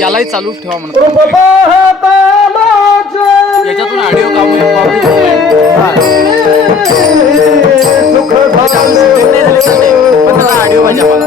यालाही चालू ठेवा म्हणत याच्यातून ऑडिओ ऑडिओ पाहिजे मला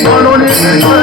म्हणून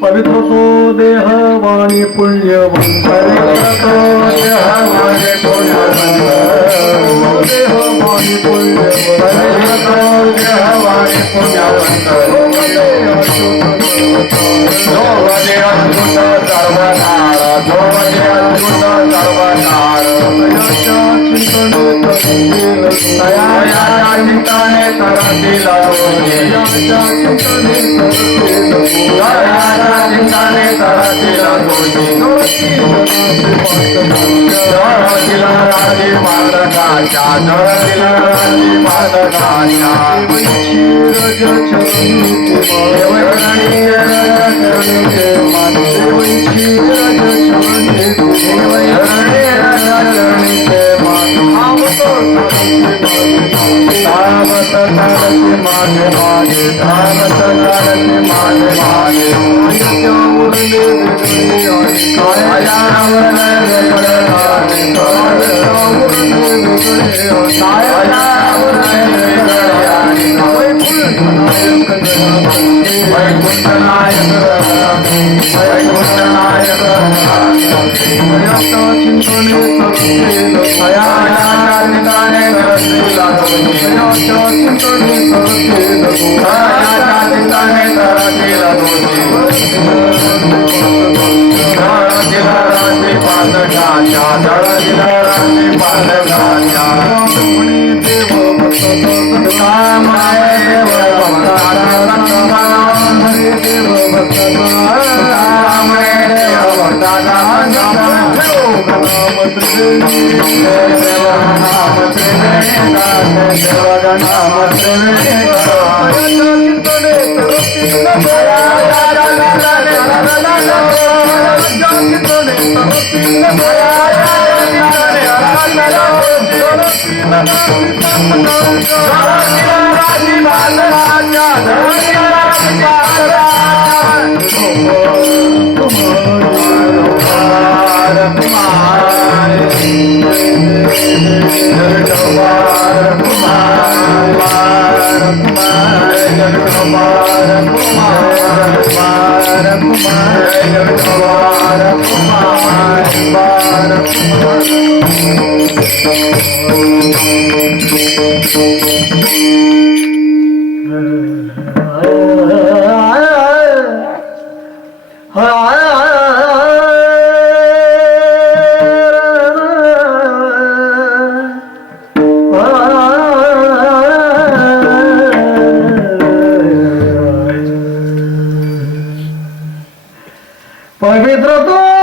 पवित्र तो देह वाणी पुण्यवंत देह वाणी पुण्यवंत देह वाणी पुण्यवंत देह वाणी पुण्यवंत धोवदे अद्भुत सर्वनार धोवदे अद्भुत सर्वनार तया चिंतने तरतील चिंतने तरतील जळतील राजी पादकाच्या जळतील राजी पादकाच्या पवित्र दूध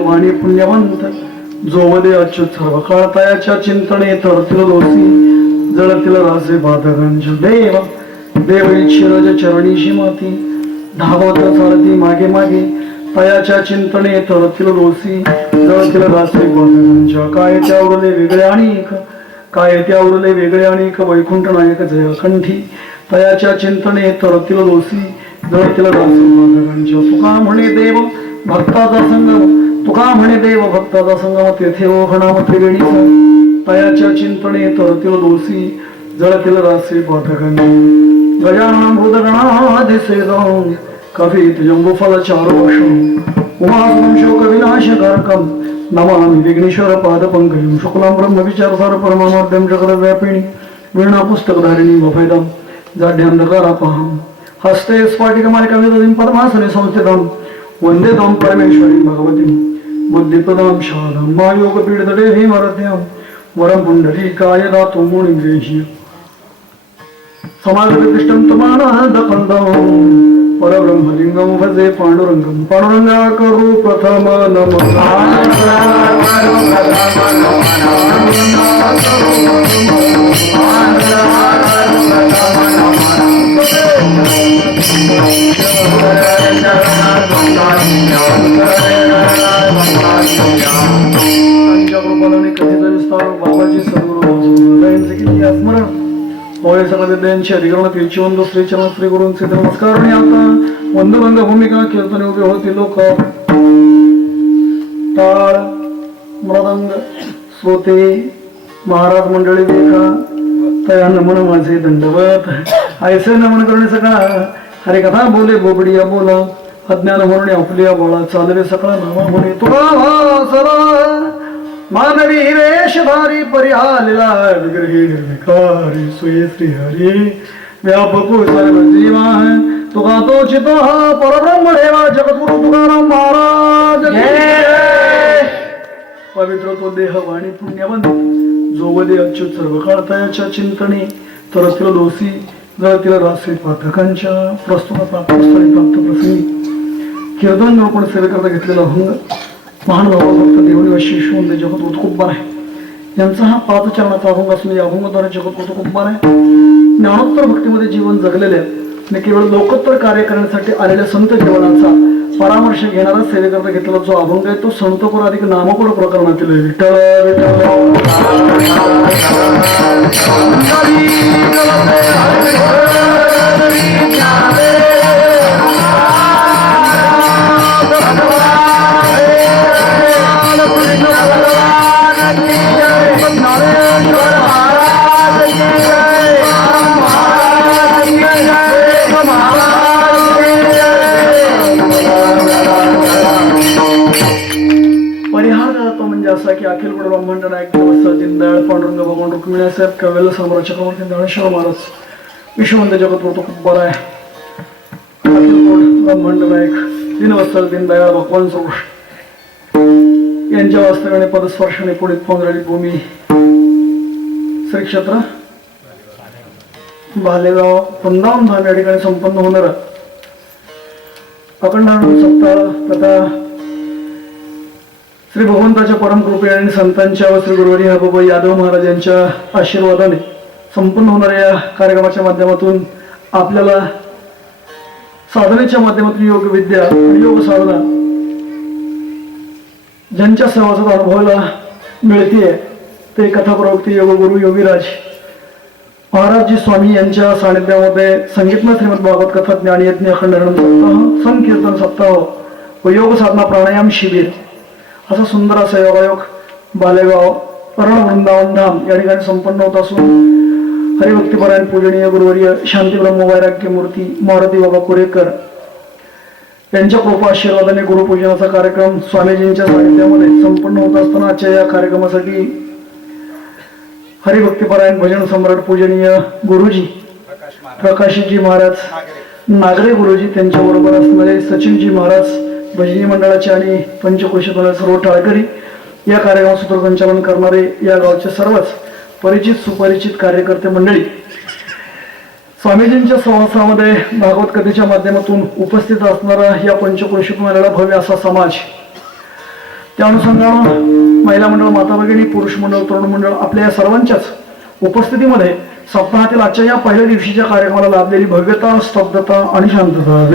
वाणी पुण्यवंत जोवदे अच्युत सर्व काळतायाच्या चिंतने तरतील दोषी जळतील रासे बाधगंज देव देव शिरज चरणीशी माती धावत चालती मागे मागे तयाच्या चिंतने तरतील दोषी जळतील रासे बाधगंज काय त्या उरले वेगळे आणिक काय त्या उरले वेगळे आणिक वैकुंठ नायक जय कंठी तयाच्या चिंतने तरतील दोषी जळतील राजगंच्या. तुका म्हणे देव भक्ताचा संगम, तुका म्हणे देव भक्ताचा संगम, तेथे ओघणाम त्रिवेणीचा. तयाच्या चिंतने तरतील दोषी जळतील रासे पाठकांनी. गजानन भूतगणाधिसेदं कवीत जंबुफल चारुभक्षं उमासुं शोक विनाशकारकं नमामि विघ्नेश्वर पादपंकजं. शुक्लां ब्रह्म विचारसार परमामर्द्यं जगद्व्यापिनी वीणा पुस्तकधारिणी वफैदं जाड्यांधकारापहं हस्ते स्फाटिकमालिकाविदं पद्मासने संस्थितं वन्दे तं परमेश्वरीं भगवतीं बुद्धिप्रदां शारदां मायोगपीडतटे भीमरथ्यां वरं पुण्डरीकाय दातुं मुनिग्रेह्य समागतिष्ठं तुमानन्दकन्दं परब्रह्मलिङ्गं भजे पाण्डुरङ्गं. पाण्डुरङ्गाकरु प्रथम बाबाजी सद्गुरू स्मरण होय सर्व विद्यांची अधिकरण तिरुचिवंत श्रीचरण श्री गुरूंचे नमस्कार. आणि आता वंदभंग भूमिका कीर्तने उभे होती लोक. टाळ मृदंग श्रोते महाराज मंडळी देखा तया नमन माझे दंडवत. ऐसे नमन करणे सगळा हरिकथा बोले बोबडिया बोला अज्ञान म्हणणे आपल्या बोळा चालवे सकळा नावा म्हणे तुला मानवी वेशधारी परिहालेला विग्रही निर्विकारी सुये श्री हरी व्यापको सर्व जीवा है तुका तो चितो हा परब्रह्म देवा जगद्गुरु तुकाराम महाराज. पवित्र तो देह वाणी पुण्यवंत जोवदे अच्युत सर्व काळ तयाच्या चिंतने तरतील दोषी जळतील रासे पाठकांच्या. प्रस्तुत प्राप्तस्थळी प्राप्त प्रसंगी कीर्तन निरूपण सेवेकरता घेतलेला भंग महान भक्त देवनी शिशवंत जगत उत्कुब्बार आहे. यांचा हा 5 चरणाचा अभंग असून या अभंगाद्वारे जगत उत्कुब्बार आहे. ज्ञानोत्तर भक्तीमध्ये जीवन जगलेल्या आणि केवळ लोकोत्तर कार्य करण्यासाठी आलेल्या संत जीवनाचा परामर्श घेणारा सेवेकरता घेतलेला जो अभंग आहे तो संतपुर अधिक नामकुळ प्रकरणातील विठ्ठल परिहार जातो म्हणजे असा की अखिल गुरु ब्रह्मांड नायक देवस्थान दीनदयाळ पांडुरंग भगवान रुक्मिणी साहेब कवेल सम्राट चक्रवर्ती ज्ञानेश्वर महाराज विश्ववंत जगत होतो खूप बरा आहे. अखिल गुरु ब्रह्मांड नायक दीनवस्थान दीनदयाळ भगवान सरोष यांच्या वास्तव्याने पदस्पर्शाने पुढे पंधराळी भूमी श्री क्षेत्र बालेगाव वृंदावन धाम या ठिकाणी संपन्न होणार अखंड सप्ताह तथा श्री भगवंताच्या परम कृपे आणि संतांच्या व श्री गुरुवारी हबोबा यादव महाराज यांच्या आशीर्वादाने संपन्न होणाऱ्या या कार्यक्रमाच्या माध्यमातून आपल्याला साधनेच्या माध्यमातून योग विद्या आणि योग साधना ज्यांच्या सहवासात अनुभवायला मिळतीये ते कथा प्रवक्ते योग गुरु योगीराज महाराजजी स्वामी यांच्या सानिध्यामध्ये संगीतमय श्रीमद भागवत कथा ज्ञानयज्ञ अखंड सप्ताह संकीर्तन सप्ताह व योग साधना प्राणायाम शिबिर असा सुंदर असा योगायोग बालेगाव अरण वृंदावन धाम या ठिकाणी संपन्न होत असून हरिभक्तीपरायण पूजनीय गुरुवर्य शांती ब्रह्म वैराग्य मूर्ती मारुती बाबा कुरेकर यांच्या कृपा आशीर्वादाने गुरुपूजनाचा कार्यक्रम स्वामीजींच्या सानिध्यामध्ये संपन्न होत असताना आजच्या या कार्यक्रमासाठी हरिभक्तीपरायण भजन सम्राट पूजनीय गुरुजी प्रकाशजी महाराज नागरे गुरुजी त्यांच्या बरोबर असणारे सचिनजी महाराज भजनी मंडळाचे आणि पंचक्रोशीतले सर्व टाळकरी या कार्यक्रमाचं सूत्रसंचालन करणारे या गावचे सर्वच परिचित सुपरिचित कार्यकर्ते मंडळी स्वामीजींच्या सहवासामध्ये भागवत कथेच्या माध्यमातून उपस्थित असणारा या पंचक्रोशीतून आलेला भव्य असा समाज त्या अनुषंगाने महिला मंडळ माता भगिनी पुरुष मंडळ तरुण मंडळ आपल्या या सर्वांच्याच उपस्थितीमध्ये सप्ताहातील आजच्या या पहिल्या दिवशीच्या कार्यक्रमाला लाभलेली भव्यता स्तब्धता आणि शांतता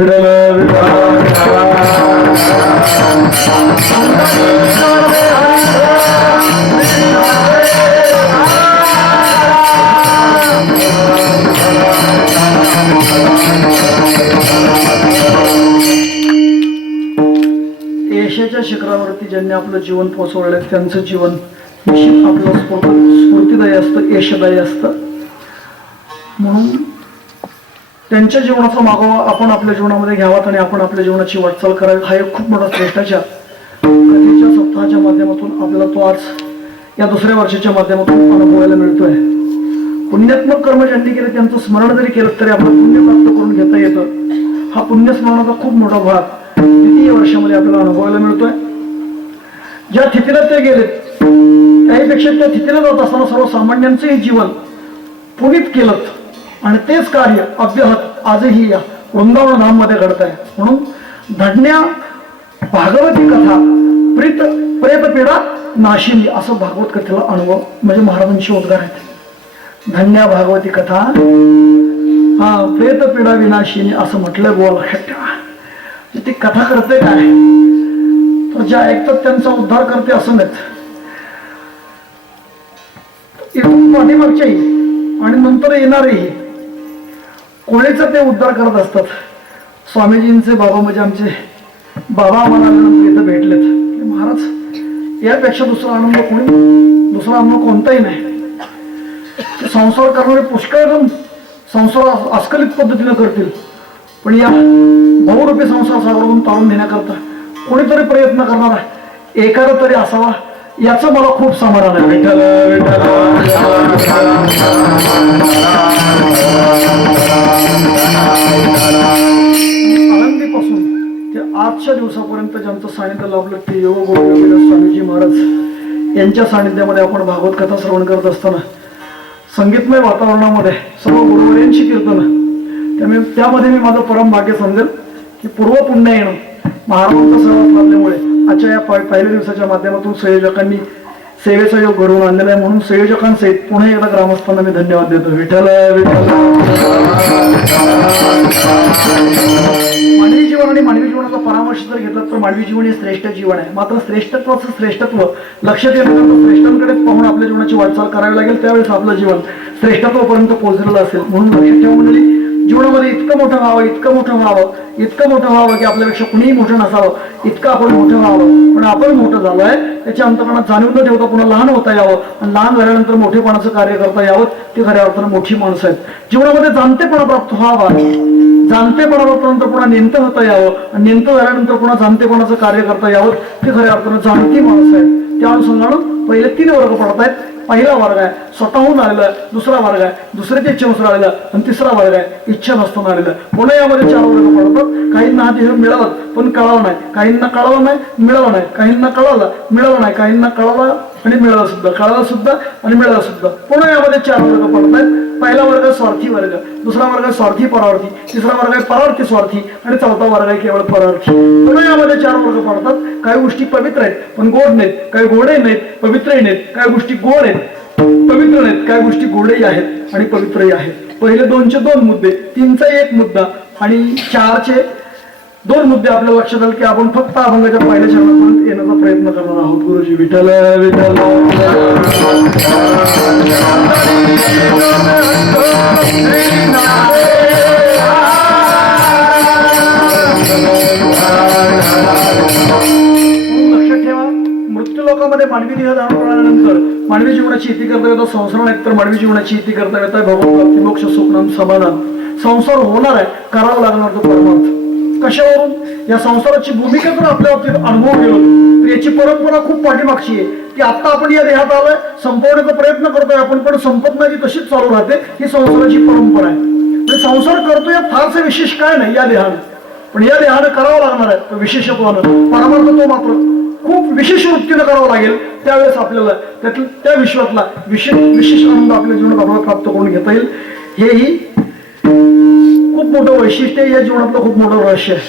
वरती ज्यांनी आपलं जीवन पोचवलं त्यांचं जीवन निश्चित आपलं स्फूर्तिदायी असतं, यशदायी असतं. म्हणून त्यांच्या जीवनाचा मागोवा आपण आपल्या जीवनामध्ये घ्यावा आणि आपण आपल्या जीवनाची वाटचाल करावी. हा एक खूप मोठा श्रेष्ठाच्या कथेच्या सप्ताहाच्या माध्यमातून आपल्याला तो आज या दुसऱ्या वर्षाच्या माध्यमातून अनुभवायला मिळतोय. पुण्यात्मक कर्म ज्यांनी केले त्यांचं स्मरण जरी केलं तरी आपलं पुण्य प्राप्त करून घेता येतं. हा पुण्यस्मरणाचा खूप मोठा भाग द्वितीय वर्षामध्ये आपल्याला अनुभवायला मिळतोय. ज्या तिथीला ते गेले त्याहीपेक्षा त्या तिथीला जात असताना सर्वसामान्यांचंही जीवन पुनीत केलं आणि तेच कार्य अव्याहत आजही या वृंदावन धाम मध्ये घडत आहे. म्हणून धन्या भागवती कथा प्रेत पीडा नाशिनी असं भागवत कथेला अनुभव म्हणजे महाराजांचे उद्गार आहेत. धन्या भागवती कथा प्रेत पीडा विनाशिनी असं म्हटलं गोवा लक्षात ठेवा. ती कथा करते काय तर ज्या ऐकतात त्यांचा उद्धार करते असं नाही. इथून पाठीमागच्याही आणि नंतर येणारेही कोळीचा ते उद्धार करत असतात. स्वामीजींचे बाबा म्हणजे आमचे बाबा आम्हाला आल्यानंतर इथं भेटलेत की महाराज यापेक्षा दुसरा आनंद कोणताही नाही. संसार करणारे पुष्कळ जण संसार अस्खलित पद्धतीने करतील पण या बहुरूपी संसार सागरातून तारून नेण्याकरता कोणीतरी प्रयत्न करणारा एखादा तरी असावा याचं मला खूप समाधान आहे. विठ्ठल आनंदीपासून ते आजच्या दिवसापर्यंत ज्यांचं सानिध्य लाभलं ते योग गोविंद स्वामीजी महाराज यांच्या सानिध्यामध्ये आपण भागवत कथा श्रवण करत असताना संगीतमय वातावरणामध्ये सर्व गुरुवर्यांची कीर्तन त्यामध्ये मी माझं परम भाग्य समजेल की पूर्व पुण्य येणं महाराजांचा सहवास लाभल्यामुळे आजच्या या पहिल्या दिवसाच्या माध्यमातून संयोजकांनी सेवेचा योग घडवून आणलेला आहे. म्हणून संयोजकांसहित पुन्हा एकदा ग्रामस्थांना मी धन्यवाद देतो. विठ्ठल मानवी जीवन आणि मानवी जीवनाचा परामर्श जर घेतला तर मानवी जीवन हे श्रेष्ठ जीवन आहे. मात्र श्रेष्ठत्वाचं श्रेष्ठत्व लक्षात येण्याकरता श्रेष्ठांकडे पाहून आपल्या जीवनाची वाटचाल करावी लागेल. त्यावेळेस आपलं जीवन श्रेष्ठत्वापर्यंत पोहोचलेलं असेल. म्हणून लक्षात ठेवा मंडळी जीवनामध्ये इतकं मोठं व्हावं की आपल्यापेक्षा कुणीही मोठं नसावं इतकं आपण मोठं व्हावं. पण आपण मोठं झालोय त्याच्या अंतर्मनात जाणीव न ठेवता पुन्हा लहान होता यावं आणि लहान झाल्यानंतर मोठेपणाचं कार्य करता यावं. ते खऱ्या अर्थानं मोठी माणसं आहेत. जीवनामध्ये जाणतेपणा प्राप्त व्हावा, जाणतेपणा प्राप्त पुन्हा नेमतं होता यावं आणि नेमतं झाल्यानंतर पुन्हा जाणतेपणाचं कार्य करता यावं. ते खऱ्या अर्थानं जाणती माणसं आहेत. त्या अनुषंगानं पहिले 3 वर्ग पडत आहेत. पहिला वर्ग आहे स्वतःहून आलेला, दुसरा वर्ग आहे दुसऱ्याच्या इच्छेनुसार आलेला आणि तिसरा वर्ग आहे इच्छा नसताना आलेला. पुन्हा यामध्ये 4 वर्ग पडतात. काहींना हा देह मिळाला पण कळाला नाही, काहींना कळाला नाही मिळाला नाही, काहींना कळाला मिळाला नाही, काहींना कळाला आणि मिळाला सुद्धा, कळाला सुद्धा आणि मिळाला सुद्धा. पुन्हा यामध्ये 4 वर्ग पडत आहेत. पहिला वर्ग स्वार्थी वर्ग, दुसरा वर्ग स्वार्थी परार्थी, तिसरा वर्ग आहे परार्थी स्वार्थी आणि चौथा वर्ग आहे केवळ परार्थी. पुन्हा यामध्ये 4 वर्ग पडतात. काही गोष्टी पवित्र आहेत पण गोड नाहीत, काही गोडही नाहीत पवित्रही नाहीत, काही गोष्टी गोड आहेत पवित्र नाहीत, काही गोष्टी गोडही आहेत आणि पवित्रही आहेत. पहिले 2चे 2 मुद्दे, 3चा 1 मुद्दा आणि 4चे 2 मुद्दे आपल्याला लक्षात आले की आपण फक्त अभंगाच्या पहिल्या चरणापर्यंत येण्याचा प्रयत्न करणार आहोत. गुरुजी विठ्ठल विठ्ठल. लक्षात ठेवा मृत्यूलोकामध्ये मानवी देह धारण करण्यानंतर मानवी जीवनाची इती कर्तव्यता संसार नाही तर मानवी जीवनाची इती कर्तव्यता भगवत प्राप्ती मोक्ष सुखनाम समाधान. संसार होणार आहे, करावा लागणार तो परमार्थ. कशावरून या संसाराची भूमिका जर आपल्या बाबतीत अनुभव गेलो तर याची परंपरा खूप पाठीमागची आहे. की आता आपण या देहात आलोय संपवण्याचा प्रयत्न करतोय आपण पण संपत नाही तशीच चालू राहते. ही संसाराची परंपरा आहे. म्हणजे संसार करतोय फारसे विशेष काय नाही या देहानं, पण या देहानं करावं लागणार आहे तो विशेषत्वानं. परमार्थ तो मात्र खूप विशेष वृत्तीनं करावं लागेल. त्यावेळेस आपल्याला त्या विश्वातला विशेष आनंद आपल्या जीवनात आपल्याला प्राप्त करून घेता येईल. हेही खूप मोठं वैशिष्ट्य आहे या जीवनातलं, खूप मोठं रहस्य आहे.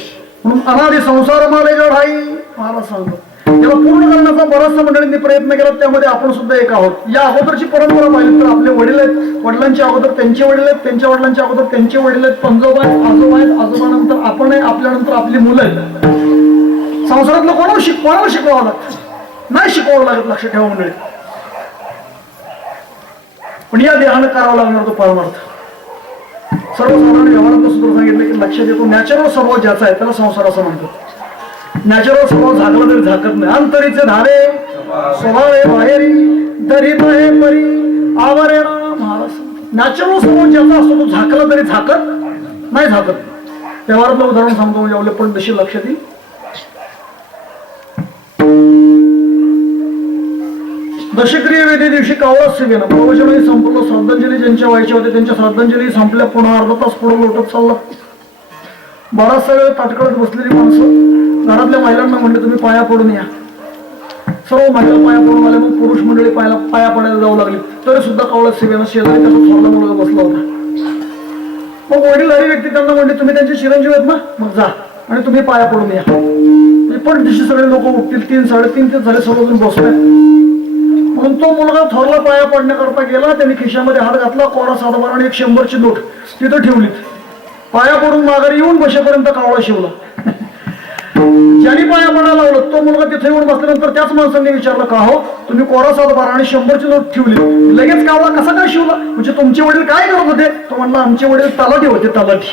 म्हणून अनादी संसार माले गढाई महाराज सांगतो याला पूर्ण करण्याचा बराचसा मंडळींनी प्रयत्न केला. त्यामध्ये आपण सुद्धा एक आहोत. या अगोदरची परंपरा पाहिली तर आपले वडील आहेत, वडिलांच्या अगोदर त्यांचे वडील आहेत, त्यांच्या वडिलांच्या अगोदर त्यांचे वडील आहेत, पंजोबा आहेत, आजोबा आहेत, आजोबानंतर आपण आहे, आपल्यानंतर आपली मुलं आहेत. संसारातलं कोणाला शिकवावं लागतं? नाही शिकवावं लागत. लक्षात ठेवा मंडळी. पण या देहानं करावं लागणार तो परमार्थ. सर्वसाधारण व्यवहारात सूत्र सांगितलं की लक्षात येतो नॅचरल सर्व ज्याचा आहे त्याला संसार असं म्हणतात. नॅचरल स्वभाव झाकला तरी झाकत नाही. अंतरीचे धारे स्वभावे बाहेरी दरीत आहे परी आवरे महाराज. नॅचरल स्वभाव ज्याचा असतो तो झाकला तरी झाकत नाही झाकत. व्यवहारातलं उदाहरण सांगतो म्हणजे आपले पण तशी लक्षात येईल. दशक्रिय वेदी दिवशी कावळा सेवेनं प्रवचनही संपलं. श्रद्धांजली ज्यांच्या व्हायच्या होत्या त्यांच्या श्रद्धांजली संपल्या. पुन्हा अर्धा तास पुढे लोटत चालला. बराचसा वेळ ताटकळत बसलेली माणसं घरातल्या महिलांना म्हणले तुम्ही पाया पडून या. सर्व महिला पाया पडून आल्या. मग पुरुष मंडळी पाया पडायला जाऊ लागली. तरी सुद्धा कावळा सेवेनं शेजारी त्याचा थोरला मुलगा बसला होता. मग वडीलधारी व्यक्ती त्यांना म्हणले तुम्ही त्यांचे चिरंजीव आहेत ना, मग जा आणि तुम्ही पाया पडून या. पण दिवशी सगळे लोक उठतील. 3 साडेतीन ते झाले सर्वजण बसले. म्हणून तो मुलगा थोरला पाया पडण्याकरता गेला. त्यांनी खिशामध्ये हात घातला. कोरा सातबार आणि 100ची नोट तिथं ठेवली. पाया पडून माघारी येऊन बसेपर्यंत कावळा शिवला. ज्यांनी पाया पडायला लावलं तो मुलगा तिथे येऊन बसल्यानंतर त्याच माणसांनी विचारलं का हो तुम्ही कोरा सातबार आणि 100ची नोट ठेवली, लगेच कावळा कसा काय शिवला? म्हणजे तुमचे वडील काय करत होते? तो म्हणला आमचे वडील तलाठी होते. तलाठी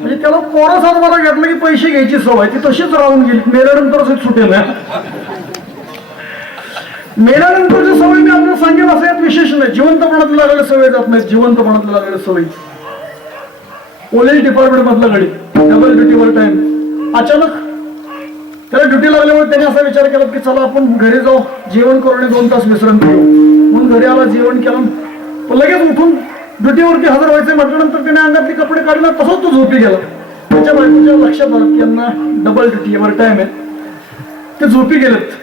म्हणजे त्याला कोरा सातबारा घेतला की पैसे घ्यायची सवय ती तशीच राहून गेली. मेल्यानंतर सुटेल. मेल्यानंतरची सवय मी आपल्याला सांगेल असं यात विशेष नाही. जिवंतपणात लागलेल्या सवय जात नाही. जिवंतपणात लागलेल्या सवयी. पोलीस डिपार्टमेंट मधला गडी डबल ड्युटीवर टाइम. अचानक त्याला ड्युटी लागल्यामुळे त्याने असा विचार केला की चला आपण घरी जाऊ, जेवण करू आणि 2 तास विश्रांती घेऊ. म्हणून घरी आला, जेवण केलं. लगेच उठून ड्युटीवरती हजर व्हायचं म्हटल्यानंतर त्याने अंगातले कपडे काढले. तसंच तो झोपी गेला. त्याच्या बायकोच्या लक्षात आलं की यांना डबल ड्युटीवर टाइम आहे. ते झोपी गेलेत.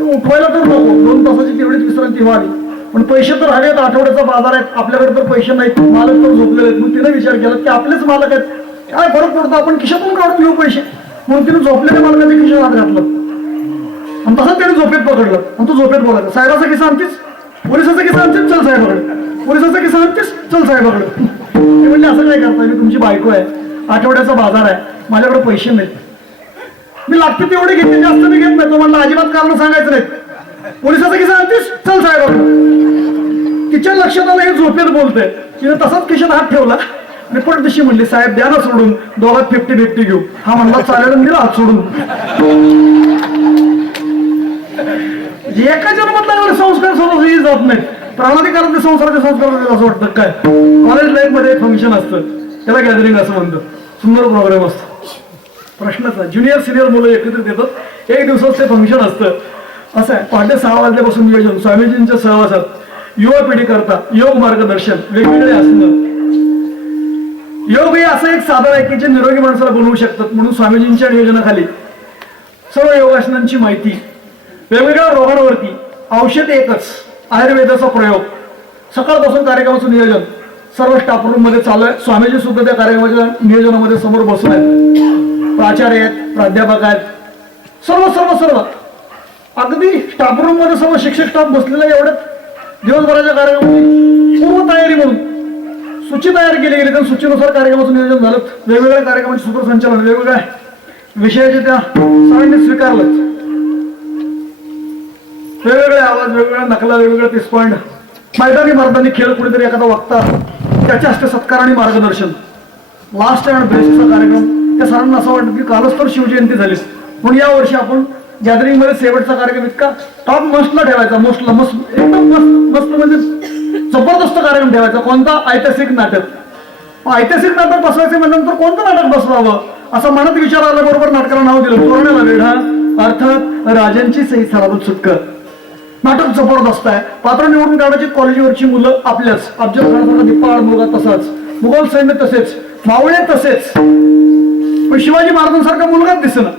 उठवायला तर नको, 2 तासाची तेवढीच विश्रांती व्हावी. पण पैसे तर हवेत. आठवड्याचा बाजार आहे, आपल्याकडे तर पैसे नाहीत. मालक तर झोपलेले आहेत. मग तिने विचार केला की आपलेच मालक आहेत, काय फरक पडतो, आपण खिशातून काढून घेऊ पैसे. म्हणून तिने झोपलेल्या मालकाच्या खिशात हात घातला आणि तसंच त्याने झोपेत पकडलं. आणि तो झोपेत बोलायचा साहेबाचा किस्सा आणतीस, पोलिसाचा किस्सा आणतीस, चल साहेबाकडे. पोलिसाचा किस्सा आणतीस, चल साहेबाकडे. ते म्हणजे असं काय करताय, मी तुमची बायको आहे, आठवड्याचा बाजार आहे, माझ्याकडे पैसे नाहीत, मी लागते तेवढे घेते, जास्त मी घेत नाही. तो म्हणला अजिबात कारण सांगायचं नाही. पोलिसाचा किस्सा आणतीस, चल साहेबाकडे. तिच्या लक्षात आलं हे झोपेत बोलतंय. तिने तसाच खिशात हात ठेवला आणि पण तशी म्हणली साहेब द्या ना सोडून, दोघात 50-50 घेऊ. हा म्हणला चालेल, दिला हात सोडून. एका जन्मातला एवढे संस्कार सहजही जात नाहीत. प्राणाधिकारातले संसाराचे संस्कार असं वाटतं काय. कॉलेज लाईफ मध्ये एक फंक्शन असतं, त्याला गॅदरिंग असं म्हणतं. सुंदर प्रोग्राम असतो. प्रश्नच नाही. ज्युनियर सिनियर मुलं एकत्रित येतात. 1 दिवसाचं ते फंक्शन असतं. असं आहे, पहाटे 6 वाजल्यापासून नियोजन स्वामीजींच्या सहवासात युवा पिढी करता योग मार्गदर्शन, वेगवेगळे आसनं. योग हे असं एक साधन आहे की जे निरोगी माणसाला बनवू शकतात. म्हणून स्वामीजींच्या नियोजनाखाली सर्व योगासनांची माहिती, वेगवेगळ्या रोगांवरती औषध एकच, आयुर्वेदाचा प्रयोग, सकाळपासून कार्यक्रमाचं नियोजन सर्व स्टाफ रूम मध्ये चालू आहे. स्वामीजी सुद्धा त्या कार्यक्रमाच्या नियोजनामध्ये समोर बसून आहेत. प्राचार्य आहेत, प्राध्यापक आहेत, सर्व सर्व सर्व अगदी स्टाफ रूम मध्ये सर्व शिक्षक स्टाफ बसलेला. एवढ्यात दिवसभराच्या कार्यक्रमाची पूर्व तयारी म्हणून सूची तयार केली गेली. त्या सूचीनुसार कार्यक्रमाचं नियोजन झालं. वेगवेगळ्या कार्यक्रमाचे सूत्रसंचालन वेगवेगळ्या विषयाचे त्या सरांनी स्वीकारलं. वेगवेगळे आवाज, वेगवेगळ्या नकला, वेगवेगळ्या पिसपॉइंट, मैदानी मर्दानी खेळ, कुठेतरी एखादा वक्ता, त्याच्या हस्ते सत्कार आणि मार्गदर्शन. लास्ट अँड बेस्टचा कार्यक्रम. त्या सरांना असं वाटतं की कालच तर शिवजयंती झाली, म्हणून या वर्षी आपण गॅदरिंग मध्ये शेवटचा कार्यक्रम इतका टॉप मस्टला ठेवायचा. मोस्टला मस्त, एकदम मस्त मस्त म्हणजे जबरदस्त कार्यक्रम ठेवायचा. कोणता? ऐतिहासिक नाटक. ऐतिहासिक नाटक बसवायचे म्हणल्यानंतर कोणतं नाटक बसवावं असा मनात विचार आल्याबरोबर नाटकाला नाव दिलं तोरण्याला वेढा, अर्थात राजांची सही सराबत सुटका. नाटक जबरदस्त आहे. पात्र निवडून काढायची कॉलेजवरची मुलं आपल्याच. अफजल खानासारखा दिप्पाळ मुलगा तसाच, मुघल सैन्य तसेच, मावळे तसेच, पण शिवाजी महाराजांसारखा मुलगाच दिसेना.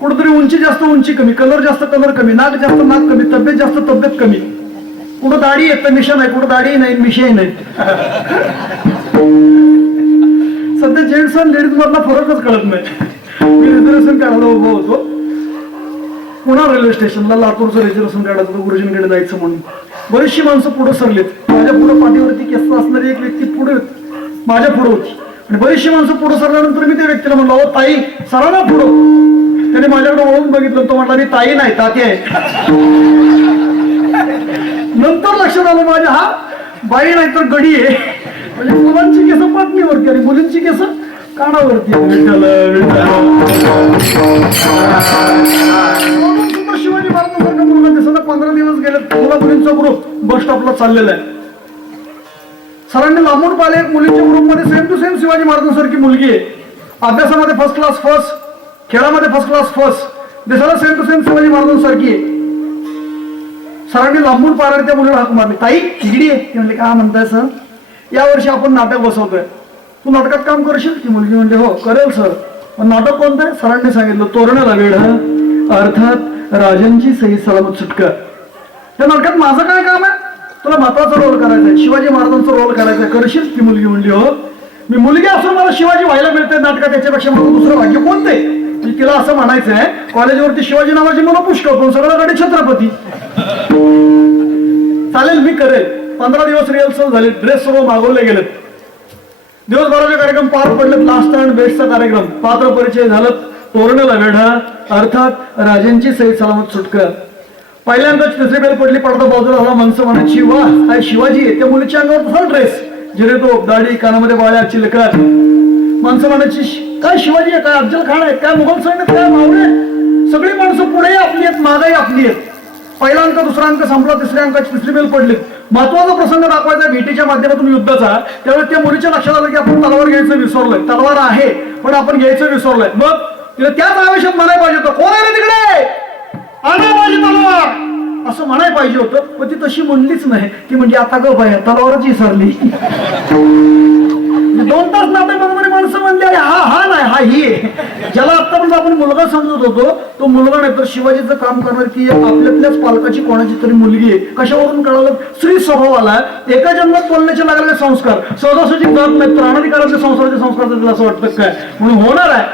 कुठेतरी उंची जास्त उंची कमी, कलर जास्त कलर कमी, नाक जास्त नाक कमी, तब्येत जास्त तब्येत कमी. कुठं दाढी येत मिशा नाही, कुठं दाढी नाही मिशाही नाही. सध्या जेंट्स आणि लेडीज मधला फरकच कळत नाही. मी रिझर्वेशन काढायला उभा होतो पुन्हा रेल्वे स्टेशनला. लातूरचं रिझर्वेशन काढायचं होतं, गुरुजींकडे जायचं म्हणून. बरीचशी माणसं पुढे सरलीत. माझ्या पुढे पाठीवरती केस असणारी एक व्यक्ती पुढे माझ्या पुढे होती आणि बरीचशी माणसं पुढे सरल्यानंतर मी त्या व्यक्तीला म्हणलं अहो ताई सरा ना पुढं. त्याने माझ्याकडे वळून बघितलं. तो म्हटला मी ताई नाही ताती आहे. नंतर लक्षात आलं माझ्या हा बाई नाही तर गडी आहे. म्हणजे मुलांची केस पाटणीवरती आणि मुलींची केस कानावरती विठ्ठल विठ्ठल. म्हणून सुद्धा शिवाजी महाराजांसारखा मुलगा दिसत 15 दिवस गेले. मुला मुलींचा ग्रुप बस स्टॉपला चाललेला आहे. सरांनी लांबून पाहिले एक मुलींच्या ग्रुपमध्ये सेम टू सेम शिवाजी महाराजांसारखी मुलगी आहे. अभ्यासामध्ये फर्स्ट क्लास फर्स्ट, खेळामध्ये फर्स्ट क्लास फर्स्ट, दिसायला सेम टू सेम शिवाजी महाराजांसारखी आहे. सरांनी लांबून पाहिल्यावर त्या मुलीला हाक मारली, ताई तिगडी आहे. ते म्हणले का म्हणताय सर, यावर्षी आपण नाटक बसवतोय, तू नाटकात काम करशील? ती मुलगी म्हणते हो करेल सर. पण नाटक कोणतं आहे? सरांनी सांगितलं तोरणाला वेळ, अर्थात राजांची सही सलामत सुटका. त्या नाटकात माझं काय काम आहे? तुला महत्वाचा रोल करायचा आहे, शिवाजी महाराजांचा रोल करायचा आहे, करशील? ती मुलगी म्हणली हो. मी मुलगी असून मला शिवाजी व्हायला मिळते नाटकात, त्याच्यापेक्षा मला दुसरं भाग्य कोणते? तिला असं म्हणायचं आहे कॉलेजवरती शिवाजी नावाची मुलं पुष्कळ पण सगळ्याकडे छत्रपती. चालेल मी करेल. 15 दिवस रिहर्सल झाले, ड्रेस सर्व मागवले गेलेत, दिवसभराचे कार्यक्रम पार पडलेत. लास्ट अँड बेस्टचा कार्यक्रम, पात्र परिचय झालं, तोरणाला वेढा, अर्थात राजांची सही सलामत सुटका. पहिल्यांदाच तिसरी बेल पडली, पडदा बाजूला झाला. माणसं म्हणायची वा काय शिवाजी आहे. त्या मुलीच्या अंगावर तसा ड्रेस, जिरेतोप, दाढी, कानामध्ये बाळ्या, चिलकार. माणसं म्हणायची काय शिवाजी आहे, काय अफजल खान आहे, काय मुघल सैन्यात, काय मावळे. सगळी माणसं पुढे आपली आहेत, मागाई आपली आहेत. पहिला अंक दुसरा अंक संपला, तिसऱ्या अंकाची तिसरी बेल पडली. महत्वाचा प्रसंग दाखवायचा भेटीच्या माध्यमातून युद्धाचा. त्यावेळेस त्या मुलीच्या लक्षात आलं की आपण तलवार घ्यायचं विसरलोय. तलवार आहे पण आपण घ्यायचं विसरलोय. मग तिला त्याच आवेशात म्हणायला पाहिजे होतं, कोण आहे तिकडे, आणा माझी तलवार, असं म्हणायला पाहिजे होतं. पण ती तशी म्हणलीच नाही. ती म्हणजे आता ग बाया तलवारच विसरली. 2 तास नाट्यामध्ये माणसं म्हणली अरे हा हा नाही हा ही आहे. ज्याला आतापर्यंत आपण मुलगा समजत होतो तो मुलगा नाही तर शिवाजीचं काम करणार की आपल्यातल्याच पालकाची कोणाची तरी मुलगी आहे. कशावरून कळालं? स्त्री स्वभावाला एका जन्मात बोलण्याचे लागलेले संस्कार सहजासहजी जात नाही. प्राणाधिकाराचे संसाराचे संस्कार तिला असं वाटतं काय म्हणून होणार आहे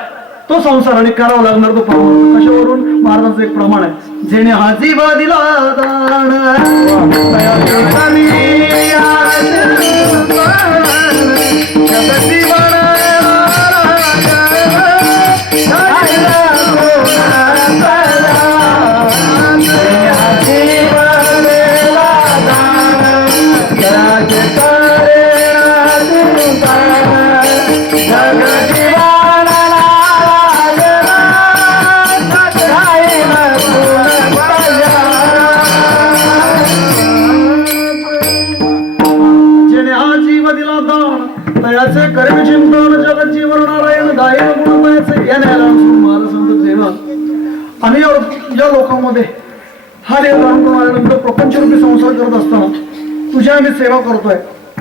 तो संसार आणि करावा लागणार तो प्रमाण. कशावरून? महाराजांचं एक प्रमाण आहे, जेणे हाजी बादिला कर्म चिंतन जगत जीवन नारायण गायन गुणमयाचे या न्यायालयाला आणि या लोकांमध्ये हा देव आल्यानंतर प्रपंचरूपी संसार करत असताना तुझ्या आम्ही सेवा करतोय.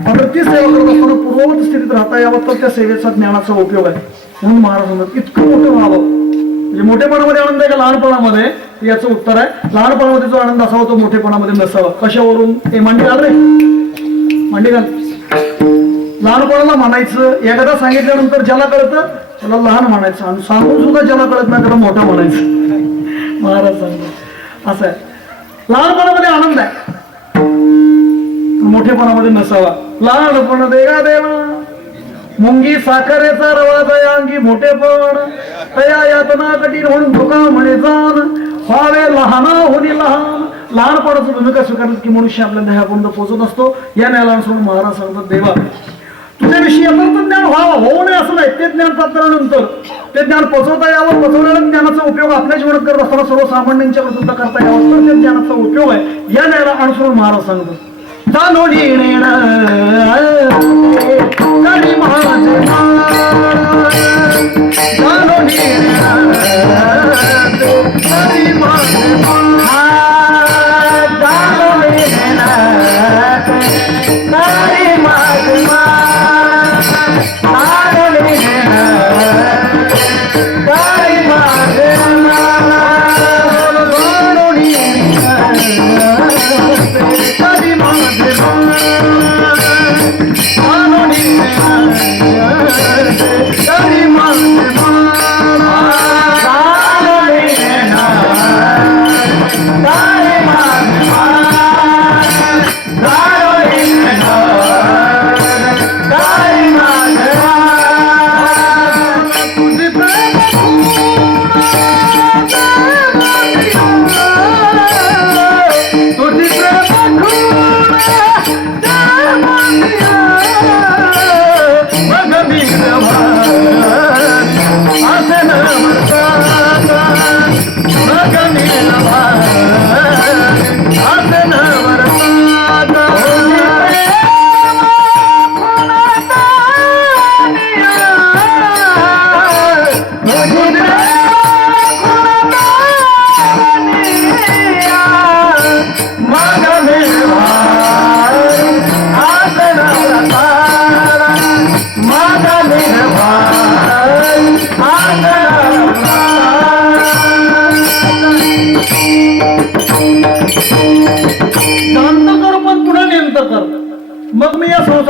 मात्र ती सेवा करत असताना पूर्ववत स्थितीत राहता यावं तर त्या सेवेचा ज्ञानाचा उपयोग आहे. म्हणून महाराज म्हणतात इतकं मोठं व्हावं. म्हणजे मोठेपणामध्ये आनंद आहे का लहानपणामध्ये? याचं उत्तर आहे लहानपणामध्ये जो आनंद असावा तो मोठेपणामध्ये नसावा. कशावरून? हे मांडी घाल रे, मांडी घाल. लहानपणाला म्हणायचं, एकदा सांगितल्यानंतर ज्याला कळतं त्याला लहान म्हणायचं आणि सांगून सुद्धा ज्याला कळत नाही त्याला मोठं म्हणायचं. महाराज सांगतो असं आहे. लहानपणामध्ये आनंद आहे, मोठेपणामध्ये नसावा. लहानपण देगा देवा मुंगी साखरेचा रवा दया अंगी मोठेपण तया यातना कठीण म्हणून धोका म्हणे जाण व्हावे लहाना होणी लहान. लहानपणाची भूमिका स्वीकारली की मनुष्य आपल्या ध्येयापर्यंत पोहोचत असतो. या न्यायालयानुसार महाराज सांगतात देवा तुझ्याविषयी यथार्थ ज्ञान व्हावं, होऊ नये असं नाही. ते ज्ञान प्राप्त झाल्यानंतर ते ज्ञान पचवता यावं, पचवलेल्या ज्ञानाचा उपयोग आपल्या जीवनात करत असताना सर्वसामान्यांच्या सुद्धा करता यावा तर त्या ज्ञानाचा उपयोग आहे. या न्यायाला अनुसरून महाराज सांगतो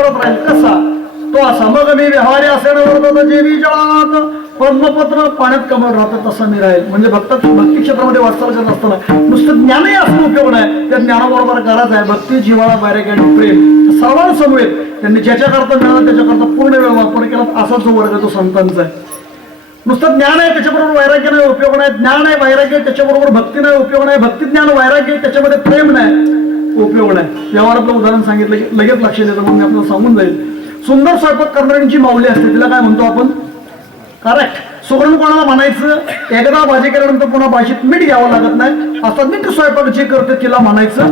करत राहील. कसा तो असा मग मी व्यवहारी असे नवरतो जे मी जळात पद्मपत्र पाण्यात कमळ राहतं तसं मी राहील. म्हणजे भक्ती क्षेत्रामध्ये वाटचाल करत असताना नुसतं ज्ञानही असणं उपयोग नाही, त्या ज्ञानाबरोबर गरज आहे भक्ती, जिव्हाळा, वैराग्य आणि प्रेम सर्वांसमवेत त्यांनी ज्याच्याकरता मिळालं त्याच्याकरता पूर्ण वेळ वापर केला. असा जो वर्ग तो संतांचा आहे. नुसतं ज्ञान आहे त्याच्याबरोबर वैराग्य नाही उपयोग नाही, ज्ञान आहे वैराग्य त्याच्याबरोबर भक्ती नाही उपयोग नाही, भक्ती ज्ञान वैराग्य त्याच्यामध्ये प्रेम नाही उपयोग नाही. व्यवहारातलं उदाहरण सांगितलं की लगेच लक्ष देतं म्हणून मी आपल्याला सांगून जाईल. सुंदर स्वयंपाक करणाऱ्यांची माऊली असते तिला काय म्हणतो आपण? करेक्ट. सुगरण कोणाला म्हणायचं? एकदा भाजी केल्यानंतर पुन्हा भाजीत मीठ घ्यावं लागत नाही असा नीट स्वयंपाक जे करते तिला म्हणायचं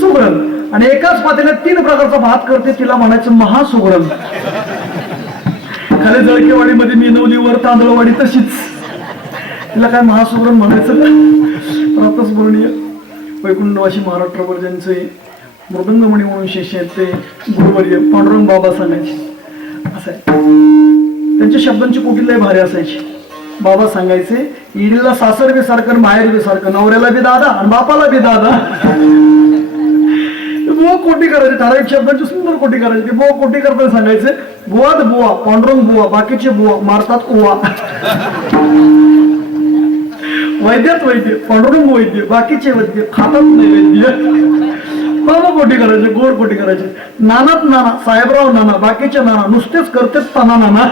सुगरण. आणि एकाच पातेल्यात 3 प्रकारचा भात करते तिला म्हणायचं महासुगरण. खाली जळकेवाडीमध्ये मिनवली, वर तांदळवाडी तशीच, तिला काय महासुगरण म्हणायचं का? प्रातस्मरणीय वैकुंठवासी महाराष्ट्रावर ज्यांचे मृदंगमणी म्हणून शिष्य आहेत ते गुरुवर्य पांडुरंग बाबा सांगायचे. असं आहे, त्यांच्या शब्दांची कोटी लय भारी असायची. बाबा सांगायचे इडीला सासर बी सारखं, माहेर बी सारखं, नवऱ्याला बी दादा आणि बापाला बी दादा. बुवा कोटी करायचे, ठराविक शब्दांची सुंदर कोटी करायची. ते बुवा कोटी करताना सांगायचे बुवात बुवा, पांडुरंग बुवा, बाकीचे बुवा मारतात उवा. वैद्यात वैद्य, पांडुरंग वैद्य, बाकीचे वैद्य खातात नैवेद्य. बाबा कोटी करायचे, गोड कोटी करायचे. नानात नाना, साहेबराव नाना, बाकीचे नाना नुसतेच करतेच तना नाना.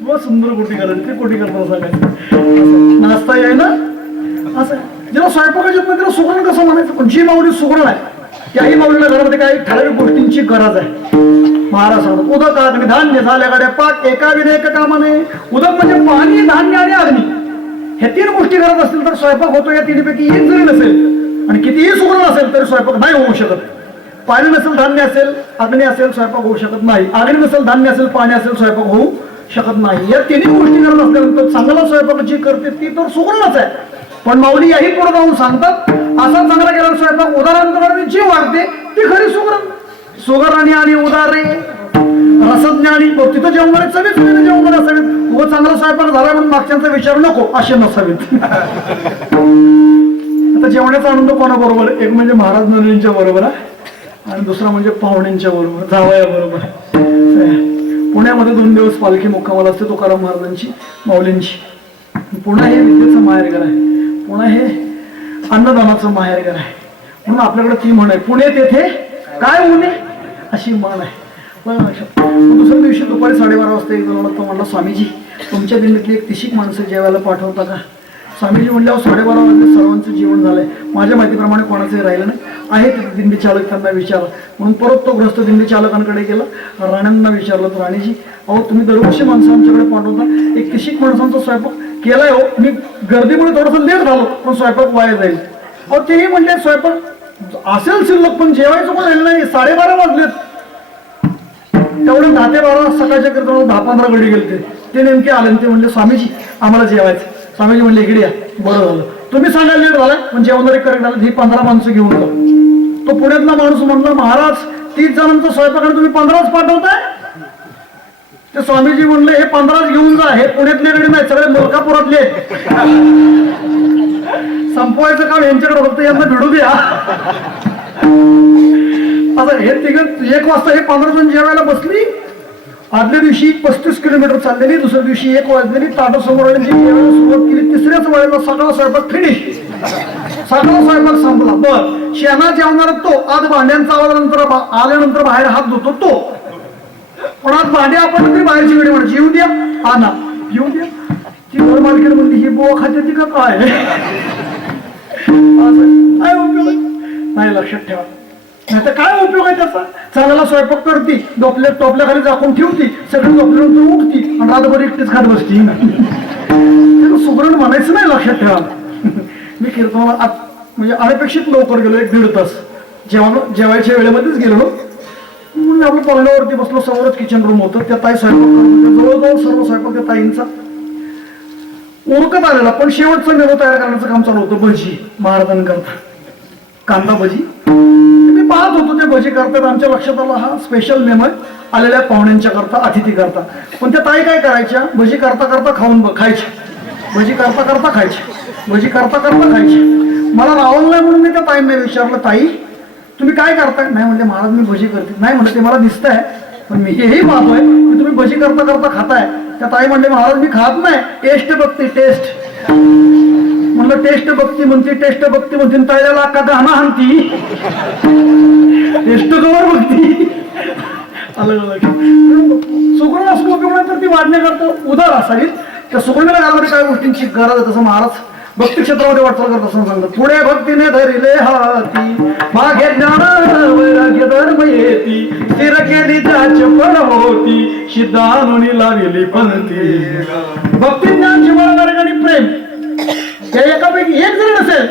बुवा सुंदर कोटी करायचे, ते कोटी करताना सांगायचे नाचता येई ना असं. जेव्हा स्वयंपाकाच्या तिला सुगरण कसं म्हणायचं? पण जी माऊली सुगरण आहे त्याही माऊलीला घरामध्ये काही ठराविक गोष्टींची गरज आहे. महाराज सांगतात उदक अग्नी धान्य झाल्या गाड्या पाक एका विनेक कामाने. उदक म्हणजे पाणी, धान्य आणि अग्नी, हे 3 गोष्टी करत असतील तर स्वयंपाक होतो. या 3पैकी एक जरी नसेल आणि कितीही सुगरण असेल तरी स्वयंपाक नाही होऊ शकत. पाणी नसेल, धान्य असेल, अग्नी असेल, स्वयंपाक होऊ शकत नाही. अग्नी नसेल, धान्य असेल, पाणी असेल, स्वयंपाक होऊ शकत नाही. या 3 गोष्टी करत असल्यानंतर चांगला स्वयंपाक जी करते ती तर सुगरणच आहे. पण माऊली याही पुढे जाऊन सांगतात असा चांगला केलेला स्वयंपाक उदाहरणार्थ जी वाढते ती खरी सुगरण. सुगरणी आणि उदारे रसज्ञानी तिथं जेवणारे चवीत जेवणारे असावेत. व चांगला स्वयंपाक झाला म्हणून मागच्यांचा विचार नको असे नसावेत. आता जेवणाचा आनंद कोणाबरोबर? एक म्हणजे महाराज मंडळींच्या बरोबर आहे आणि दुसरा म्हणजे पाहुण्यांच्या बरोबर, जावया बरोबर. पुण्यामध्ये 2 दिवस पालखी मुक्कामाला असते तुकाराम महाराजांची, माऊलींची. पुणे हे विद्येचं माहेरघर आहे, पुणे हे अन्नदानाचं माहेरघर आहे. म्हणून आपल्याकडे ती म्हण आहे पुणे तेथे काय उणे अशी म्हण आहे. दुसऱ्या दिवशी दुपारी 12:30 वाजता एक जण तो म्हणला स्वामीजी तुमच्या दिंडीतली एक 30 माणसं जेवायला पाठवता का? स्वामीजी म्हणल्यावर 12:30 वाजता सर्वांचं जेवण झालंय. माझ्या माहितीप्रमाणे कोणाचंही राहिलं नाही. आहे तिथे दिंडी चालक, त्यांना विचारलं. म्हणून परत तो ग्रस्त दिंडी चालकांकडे गेला. राण्यांना विचारलं तर राणीजी अहो तुम्ही दरवर्षी माणसं आमच्याकडे पाठवता, एक 30 माणसांचा स्वयंपाक केलाय हो, मी गर्दीमुळे थोडंसं लेट झालो पण स्वयंपाक वाया जाईल. अहो तेही म्हणले स्वयंपाक असेल शिल्लक पण जेवायचं पण राहिलं नाही. 12:30 वाजलेत. तेवढे 10 ते 12 सकाळच्या कीर्तनाला 10-15 गडी गेले. ते नेमके आले ते म्हणले स्वामीजी आम्हाला जेवायचं. स्वामीजी म्हणले इकडे या. बरं झालं तुम्ही सांगायला लेट झालाय पण जेवणारे करेक्ट झालं. ही 15 माणसं घेऊन जाऊ. तो पुण्यातला माणूस म्हणला महाराज 30 जणांचा स्वयंपाक आणि तुम्ही 15च पाठवताय? ते स्वामीजी म्हणले हे 15च घेऊन जा. हे पुण्यातले गडी नाही, सगळे मलकापुरातले. संपवायचं काम यांच्याकडे फक्त यांना भिडू द्या. आता हे 1 वाजता हे 15 जण जेवायला बसली. आदल्या दिवशी 35 किलोमीटर चाललेली, दुसऱ्या दिवशी 1 वाजलेली. ताटं समोर जेवायला सुरुवात केली. 3ऱ्याच वेळेला सगळा स्वयंपाक फिनिश, सगळा स्वयंपाक संपला. बर शेणा जेवणारा तो आज भांड्यांचा आवाजानंतर आल्यानंतर बाहेर हात धुतो तो. पण आज भांडे आपण तरी बाहेरची वेळी म्हणायची येऊ द्या आणा येऊ द्या. ती घर मालकीण म्हणते ही बोवा खाते ती का काय? काय उपयोग नाही, लक्षात ठेवा. नाही तर काय उपयोग आहे त्याचा? चांगला स्वयंपाक करती, टोपल्या खाली झाकून ठेवती, सगळी झोपल्यानंतर उठती आणि रातभर एकटीच खात बसती. सुगरण म्हणायचं नाही, लक्षात ठेवा. मी कीर्तनाला म्हणजे अनपेक्षित लवकर गेलो, 1-1.5 तास जेवायच्या वेळेमध्येच गेलो. म्हणून आपण पल्ल्यावरती बसलो. समोरच किचन रूम होतं, त्या ताई स्वयंपाक करत होत्या. जवळजवळ सर्व स्वयंपाक त्या ताईंचा उरकत आलेला. पण शेवटचं मेनू तयार करण्याचं काम चालू होतं. भजी महाराजांकरता, कांदा भजी. मी पाहत होतो ते भजी करतात. आमच्या लक्षात आला हा स्पेशल मेनू आहे आलेल्या पाहुण्यांच्या करता, अतिथी करता. पण त्या ताई काय करायच्या, भजी करता करता खायच्या, भजी करता करता खायच्या, भजी करता करता खायच्या. मला रावलं नाही म्हणून मी त्या ताईंना विचारलं ताई तुम्ही काय करताय? नाही म्हणले महाराज मी भजी करते. नाही म्हणलं ते मला दिसतंय, पण मी हेही पाहतोय की तुम्ही भजी करता करता खाताय. त्या ताई म्हणले महाराज मी खात नाही, टेस्ट बघते टेस्ट. म्हणलं टेस्ट बघती म्हणते, टेस्ट बघती म्हणते, तळल्याला का गाणं हाणती, टेस्ट कवर बघती. सुगरण असं उपयोग तर ती वाढण्याकरता उदार असावी. त्या सुगरणाला घालणारी काही गोष्टींची गरज आहे. तसं महाराज भक्ती क्षेत्रामध्ये वाटचाल करत असं सांगतात. पुढे भक्तीने धरिले हाती, मागे ज्ञान वैराग्य धर्म येती, स्थिर केली त्याची पण होती, सिद्धानुनी लाविली पंथी. भक्ती ज्ञान जिव्हाळणारे आणि प्रेम या एकापैकी एक जरी नसेल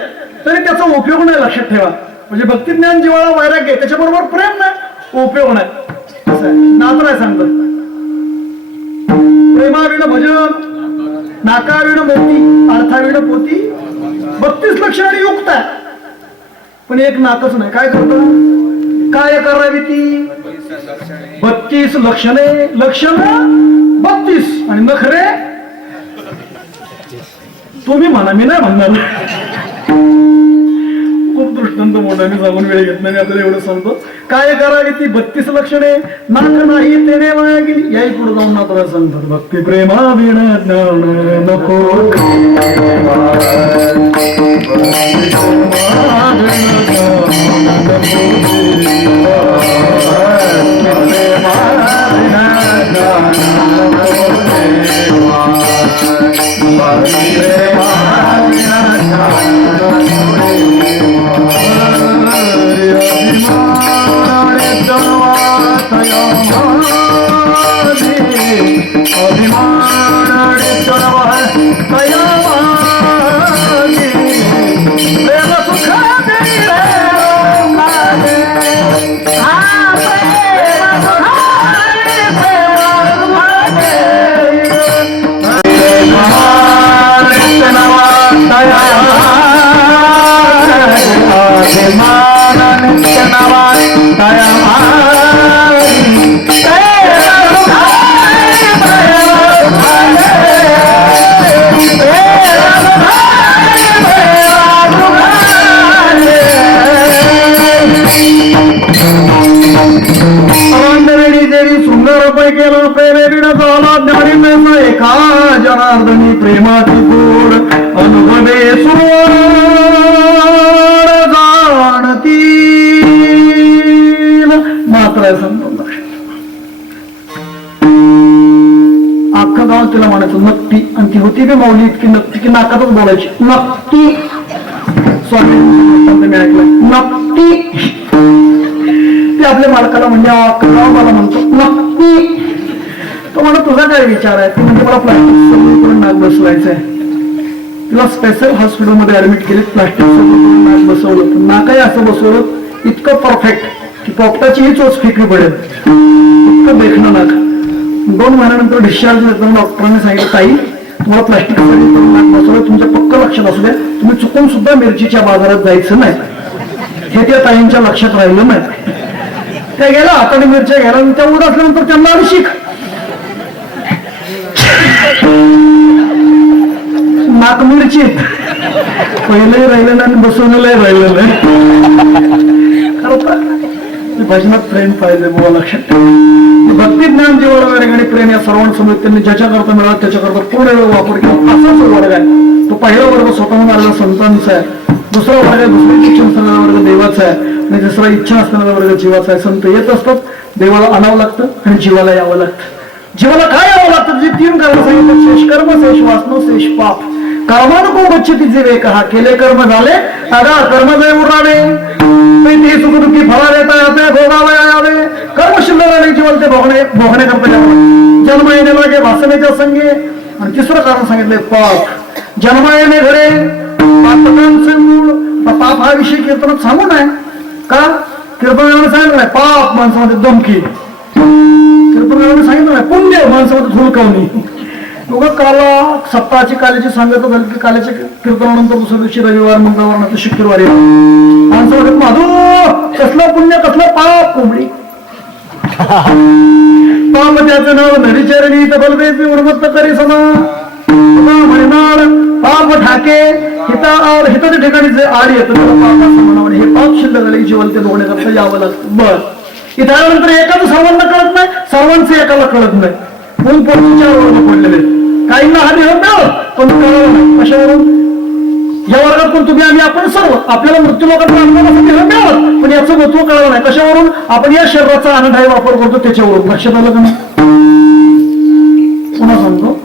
तरी त्याचा उपयोग नाही, लक्षात ठेवा. म्हणजे भक्ती ज्ञान जिव्हाळा वैराग्य त्याच्याबरोबर प्रेम नाही, उपयोग नाही. नातराय सांगतात प्रेमाविण भजन, नाकाविण मोती, अर्थाविण पोती. 32 लक्षणे युक्त आहे, पण एक नाकच नाही. काय करत? काय करावी ती? 32 लक्षणे, लक्षण 32 आणि नखरे तुम्ही म्हणा, मी नाही म्हणणार. खूप दृष्टांत मोठ्याने सांगून वेळ घेत नाही, आपल्याला एवढं सांगतो. काय करावी ती 32 लक्षणे, नाक नाही तेने वाया गेली. याही पुढे जाऊन ना तुला सांगतात भक्ती प्रेमा विण ज्ञान नको. एका जनार्दनी प्रेमाची गोड अनुभवे सुर जाणती. मात्र समजून अख्खं गाव तिला म्हणायचं नक्की, आणि ती होती बी माऊली इतकी नक्की की नाकातच बोलायची नक्की. स्वामी मी ऐकलं नक्की. ते आपल्या मालकाला म्हणजे अख्खं गाव मला म्हणतो नक्की. तो म्हणा तुझा काय विचार आहे? ती म्हणजे मला प्लास्टिक सर्जरी करून नाक बसवायचं आहे. तिला स्पेशल हॉस्पिटलमध्ये ऍडमिट केली, प्लास्टिक सर्जरी करून नाक बसवलं. पण नाकही असं बसवलं इतकं परफेक्ट की पोपटाचीही चोच फेकली पडेल, इतकं देखणं नाक. 2 महिन्यानंतर डिस्चार्ज घेताना डॉक्टरांनी सांगितलं ताई तुम्हाला प्लास्टिक सर्जरी करून नाक बसवलं, तुमच्या पक्क लक्षात असू द्या, तुम्ही चुकून सुद्धा मिरचीच्या बाजारात जायचं नाही. हे त्या ताईंच्या लक्षात राहिलं नाही. त्या गेला हाताने मिरच्या घ्यायला, त्या उड असल्यानंतर त्यांना आली शिक. नाक मिरची पहिलंही राहिलेलं आणि बसवलेलंही राहिलेलं आहे. भजनात प्रेम पाहिजे बुवा, लक्षात. भक्ती ज्ञान जिव्हाळा वैराग्य आणि प्रेम या सर्वांसमोर त्यांनी ज्याच्याकरता मिळाला त्याच्याकरता पूर्ण वेळ वापर केला. असाच वर्ग आहे तो. पहिला वर्ग स्वतःहून आलेला संतांचा आहे, दुसरा वर्ग दुसरी शिक्षण असणारा वर्ग देवाचा आहे, आणि तिसरा इच्छा असणारा वर्ग जीवाचा आहे. संत येत असतात, देवाला आणावं लागतं आणि जीवाला यावं लागतं. जीवाला काय यावं लागतं? जे 3 कारण सांगितलं, शेष कर्म, शेष वासना, शेष पाप. कर्मानुको गच्छति जीवे कहा, केले कर्म झाले अगा कर्म जे उरावे, ते सुख दुःखी फळा देता येते, भोगावे यावे. कर्म शिल्लक राहिले जीवन ते भोगण्याकरता यावं. जन्म येणे लागे वासनेच्या संगे. आणि तिसरं कारण सांगितलंय पाप. जन्म येणे घडे पापकांचे मूळ. पाप हा विषय कीर्तनात सांगू नये का? कीर्तनाने सांगितलं पाप माणसामध्ये दमकी, कीर्तनाने सांगितलं नाही पुण्य माणसामध्ये धुळकावणी. उगा काला सप्ताहाची काल्याची सांगत झाली की काल्याच्या कीर्तनानंतर दुसऱ्या दिवशी रविवार, मंगळवार नंतर शुक्रवारी माणसामध्ये माधू कसलं पुण्य कसलं पाप. कोंबडी पाप त्याचं नाव नदीचरणी बलदेवी उर्मत्त करी समा म्हणणार. पाप नाम ठाके हिताच्या ठिकाणी जे आड येतं त्याला पाप असं म्हणावं. हे पाप शिल्लक झाले जीवन ते धुवण्याकरता यावं लागतं. बर इथं आल्यानंतर एकाच सर्वांना कळत नाही, सर्वांचं एकाला कळत नाही म्हणून पुढचे 4 वर्ग पडलेले. काहींना हा देह मिळाला पण कळलं नाही. कशावरून? या वर्गात पण तुम्ही आणि आपण सर्व आपल्याला मृत्यू लोकांना देह मिळालं पण याचं महत्व कळलं नाही. कशावरून? आपण या शरीराचा अनढाई वापर करतो त्याच्यावरून. लक्षात आलं का नाही? पुन्हा सांगतो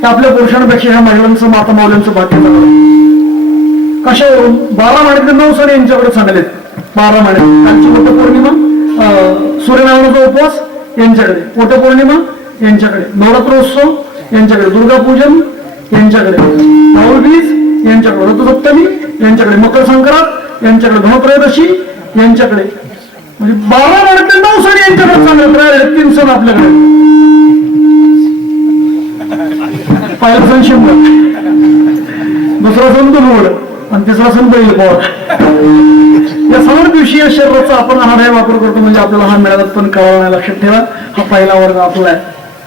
की आपल्या पुरुषांपेक्षा ह्या महिलांचं माता माऊल्यांचं भाग्य झालं. कशावरून? 12 महिन्यातले 9 सण यांच्याकडे सांगलेत. 12 महिने कालची वटपौर्णिमा, सूर्यनारायणाचा उपवास यांच्याकडे, वटपौर्णिमा यांच्याकडे, नवरात्रोत्सव यांच्याकडे, दुर्गापूजन यांच्याकडे, भाऊबीज यांच्याकडे, रथसप्तमी यांच्याकडे, मकर संक्रांत यांच्याकडे, धनत्रयोदशी यांच्याकडे. म्हणजे 12 महिन्यातले 9 सण यांच्याकडे सांगत राहिले. 3 सण आपल्याकडे. पहिला सण शिमला, दुसरा सण दुर्वड आणि तिसरा सण बैल पोळ. या 7 दिवशी या शरीराचा आपण अनादाय वापर करतो म्हणजे आपल्याला हा मिळाला पण कळला नाही. लक्षात ठेवा हा पहिला वर्ग आपला आहे.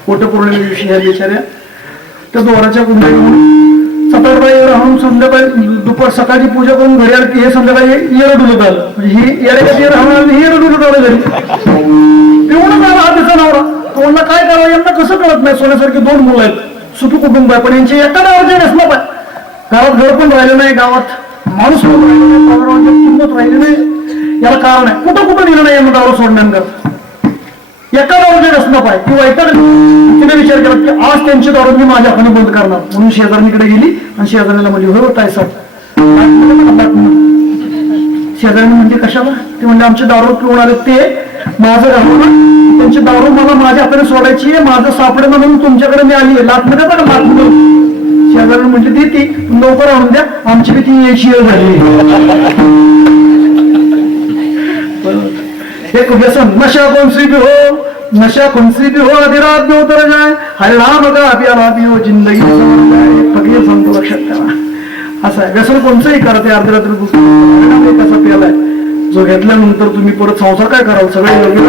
वटपौर्णिमे दिवशी ह्या बिचाऱ्या त्या दोराच्या कुंड्या घेऊन 7-8 राहून संध्याकाळी दुपार सकाळची पूजा करून घरी आली की हे संध्याकाळी येरं डुलत आलं. म्हणजे ही येऱ्याच्या राहून हे येरं डुलत आलं घरी. पिऊनच आला हा तिचा नवरा. तो म्हणला काय करावं यांना कसं कळत नाही. सोन्यासारखी 2 मुलं आहेत, सुखी कुटुंब आहे पण यांची एका नावाचे नसलं पाहिजे. गावात घर पण राहिलं नाही, गावात माणूस पण राहिलं नाही, पगाराची किंमत राहिली नाही. याला कारण आहे कुठं कुठं दिलं नाही यांना दारू सोडण्याकरता. एका दारूचे नसलं पाहिजे किंवा इतर तिने विचार केला की आज त्यांची दारू मी माझ्या हाताने बंद करणार म्हणून शेजारणीकडे गेली आणि शेजारणीला म्हणजे होय होत आहे सर. शेजारणी म्हणजे कशाला? ते म्हणजे आमचे दारू पिऊन आले ते माझं घालून त्यांची दारू मला माझ्या हाताने सोडायची आहे, माझं सापडे म्हणून तुमच्याकडे मी आली. लाटमध्ये का लाटमध्ये? शेजारणी म्हणजे देते लवकर आणून द्या आमची किती यायची झाली. एक व्यसन नशा कौन सी भी हो, नशा कौन सी भी हो, आधी रात में उतर जाए, हरे राम का प्याला पियो जिंदगी संवर जाए. फकीर सांगतो लक्षात ठेवा. असं आहे व्यसन कोणचंही करते. अर्ध्या रात्री कसा प्यालाय जो घेतल्यानंतर तुम्ही परत संसार काय कराल सगळे योगी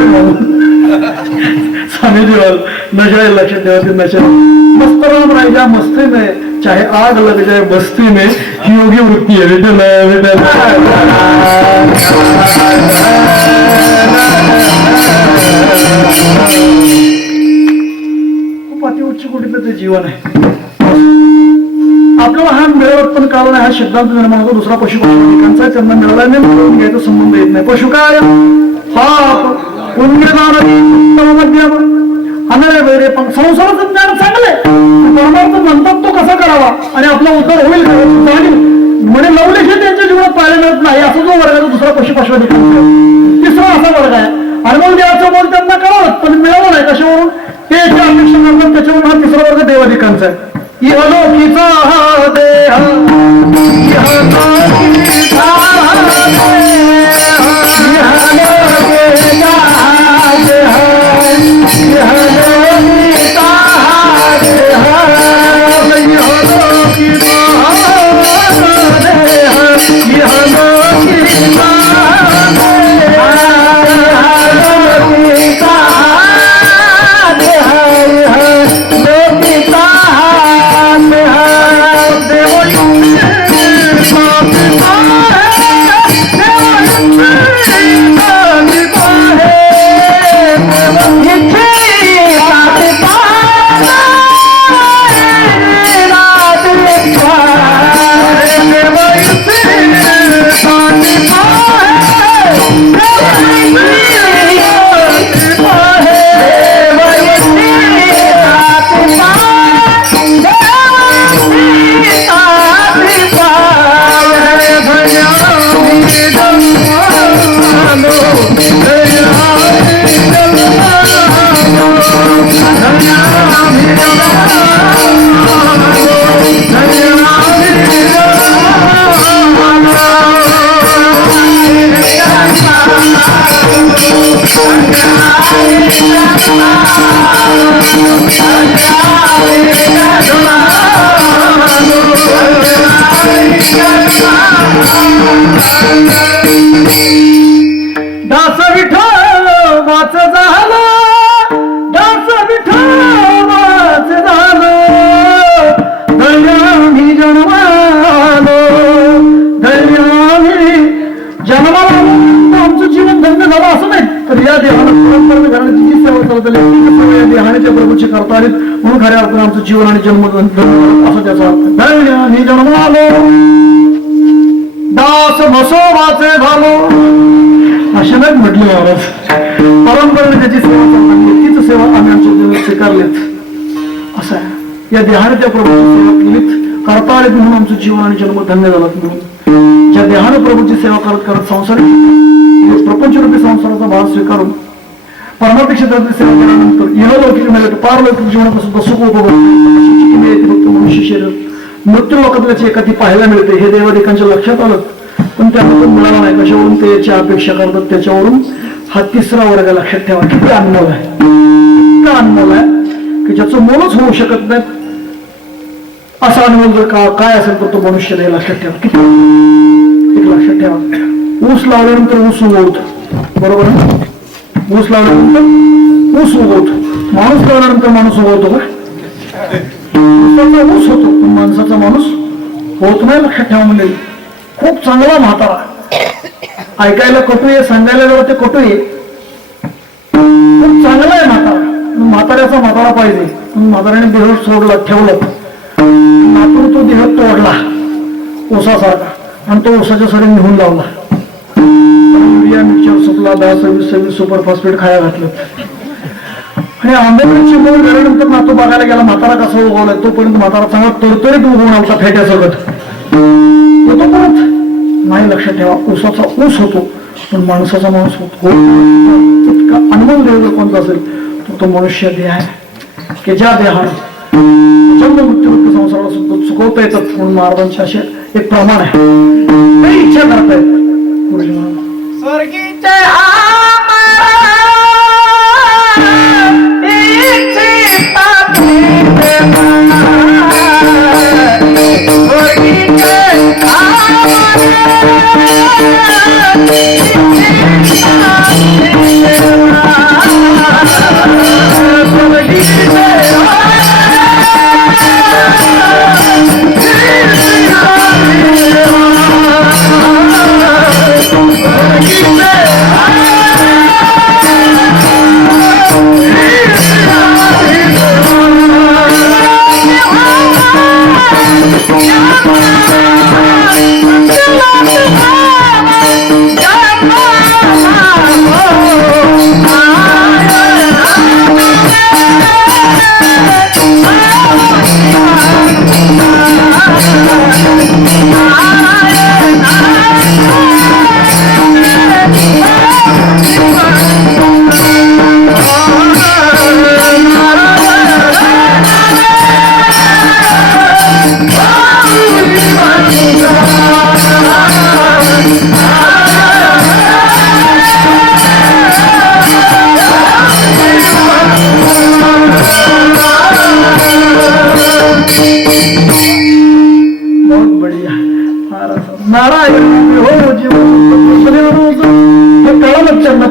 स्वामी देवाल नशा लक्षात ठेवा. ते नशा मस्त राम राजा मस्ती में चाहे आग लग जाए बस्ती में ही योगी वृत्ती आहे. खूप अतिउच्च कोटीचं ते जीवन आहे. आपल्याला हा मिळवत पण काळ नाही. हा सिद्धांत निर्माण होतो. दुसरा पशुपक्षांचा त्यांना मिळाला नाही मिळवून घ्यायचा संबंध येत नाही. पशु काय पाप पुण्य अनरे वैरे पण संसाराचं ज्ञान चांगलंय. परमार्थ म्हणतात तो कसा करावा आणि आपला उद्धार होईल म्हणे लवलेश त्यांच्या जीवनात पाहायला मिळत नाही. असा जो वर्ग आहे दुसरा पशुपक्षांचा. तिसरा असा वर्ग आहे अनुभव द्यायचा बोल त्यांना कळवत पण मिळवलं नाही. कशावरून? ते अपेक्षा करतात त्याच्यावरून हा तिसरा वर्ग देवाधिकांचा आहे. इहलोकीचा हा देह त्याला एकटीच सवय देहाने त्या प्रभूचे करता आले म्हणून खऱ्या अर्थाने आमचं जीवन आणि जन्म असं त्याचा अर्थ. धन्य जन्मालो दास मसोबाचे झालो अशा नाही म्हटले महाराज. परंपरेने त्याची सेवा करताना तीच सेवा आम्ही आमच्या जीवनात स्वीकारलीच. असं आहे या देहाने त्या प्रभूची सेवा केलीच करता आले म्हणून आमचं जीवन आणि जन्म धन्य झाला. म्हणून ज्या देहाने प्रभूची सेवा करत करत संसारिक प्रपंचरूपी संसाराचा भाव स्वीकारून परमार्थ क्षेत्रातील सेवा केल्यानंतर इहलौकिक मिळत पारलौकिक जीवनापासून सुख उपभोग फक्त मनुष्य शरीर मृत्यू लोकातल्याची एखादी पाहायला मिळते हे देवादिकांच्या लक्षात आलं. पण त्याला मिळाला नाही. कशावरून ते याची अपेक्षा करतात त्याच्यावरून हा तिसरा वर्ग लक्षात ठेवा. किती अनमोल आहे, इतका अनमोल आहे की ज्याचं मोलच होऊ शकत नाही. असा अनमोल जर काय असेल तर तो मनुष्य नाही. लक्षात ठेवा. किती एक लक्षात ठेवा. ऊस लावल्यानंतर ऊस उगवतो बरोबर. ऊस लावल्यानंतर ऊस उगवतो. माणूस लावल्यानंतर माणूस उगवतो का? ऊसाचा ऊस होतो पण माणसाचा माणूस होत नाही. लक्षात ठेवा. म्हणजे खूप चांगला म्हातारा ऐकायला कटू आहे सांगायला जरा ते कटू आहे. खूप चांगला आहे म्हातारा. म्हाताऱ्याचा म्हातारा पाहिजे. म्हाताऱ्याने देह सोडला ठेवलं नातून तो देह तोडला ऊसासारखा आणि तो ऊसाच्या सरी निघून लावला. युरिया मिक्सर सुटला 10-26 सुपर फॉस्फेट खाया घातलं आणि आंबेडकरची मूळ गेल्यानंतर नातू बघायला गेला म्हातारा कसा उगवलाय. तोपर्यंत म्हातारा चांगला तरतरीत उगवून आमचा फेट्यासकट होतो परत नाही. लक्षात ठेवा. ऊसाचा ऊस होतो पण माणसाचा माणूस होतो. इतका अनमोल देव जर कोणता असेल तर तो मनुष्य देह आहे की ज्या देहाने जन्म मृत्यू संसाराला सुद्धा चुकवता येतात. म्हणून महाराजांचे असे एक प्रमाण आहे. काही इच्छा करतायत गुरुजी महाराज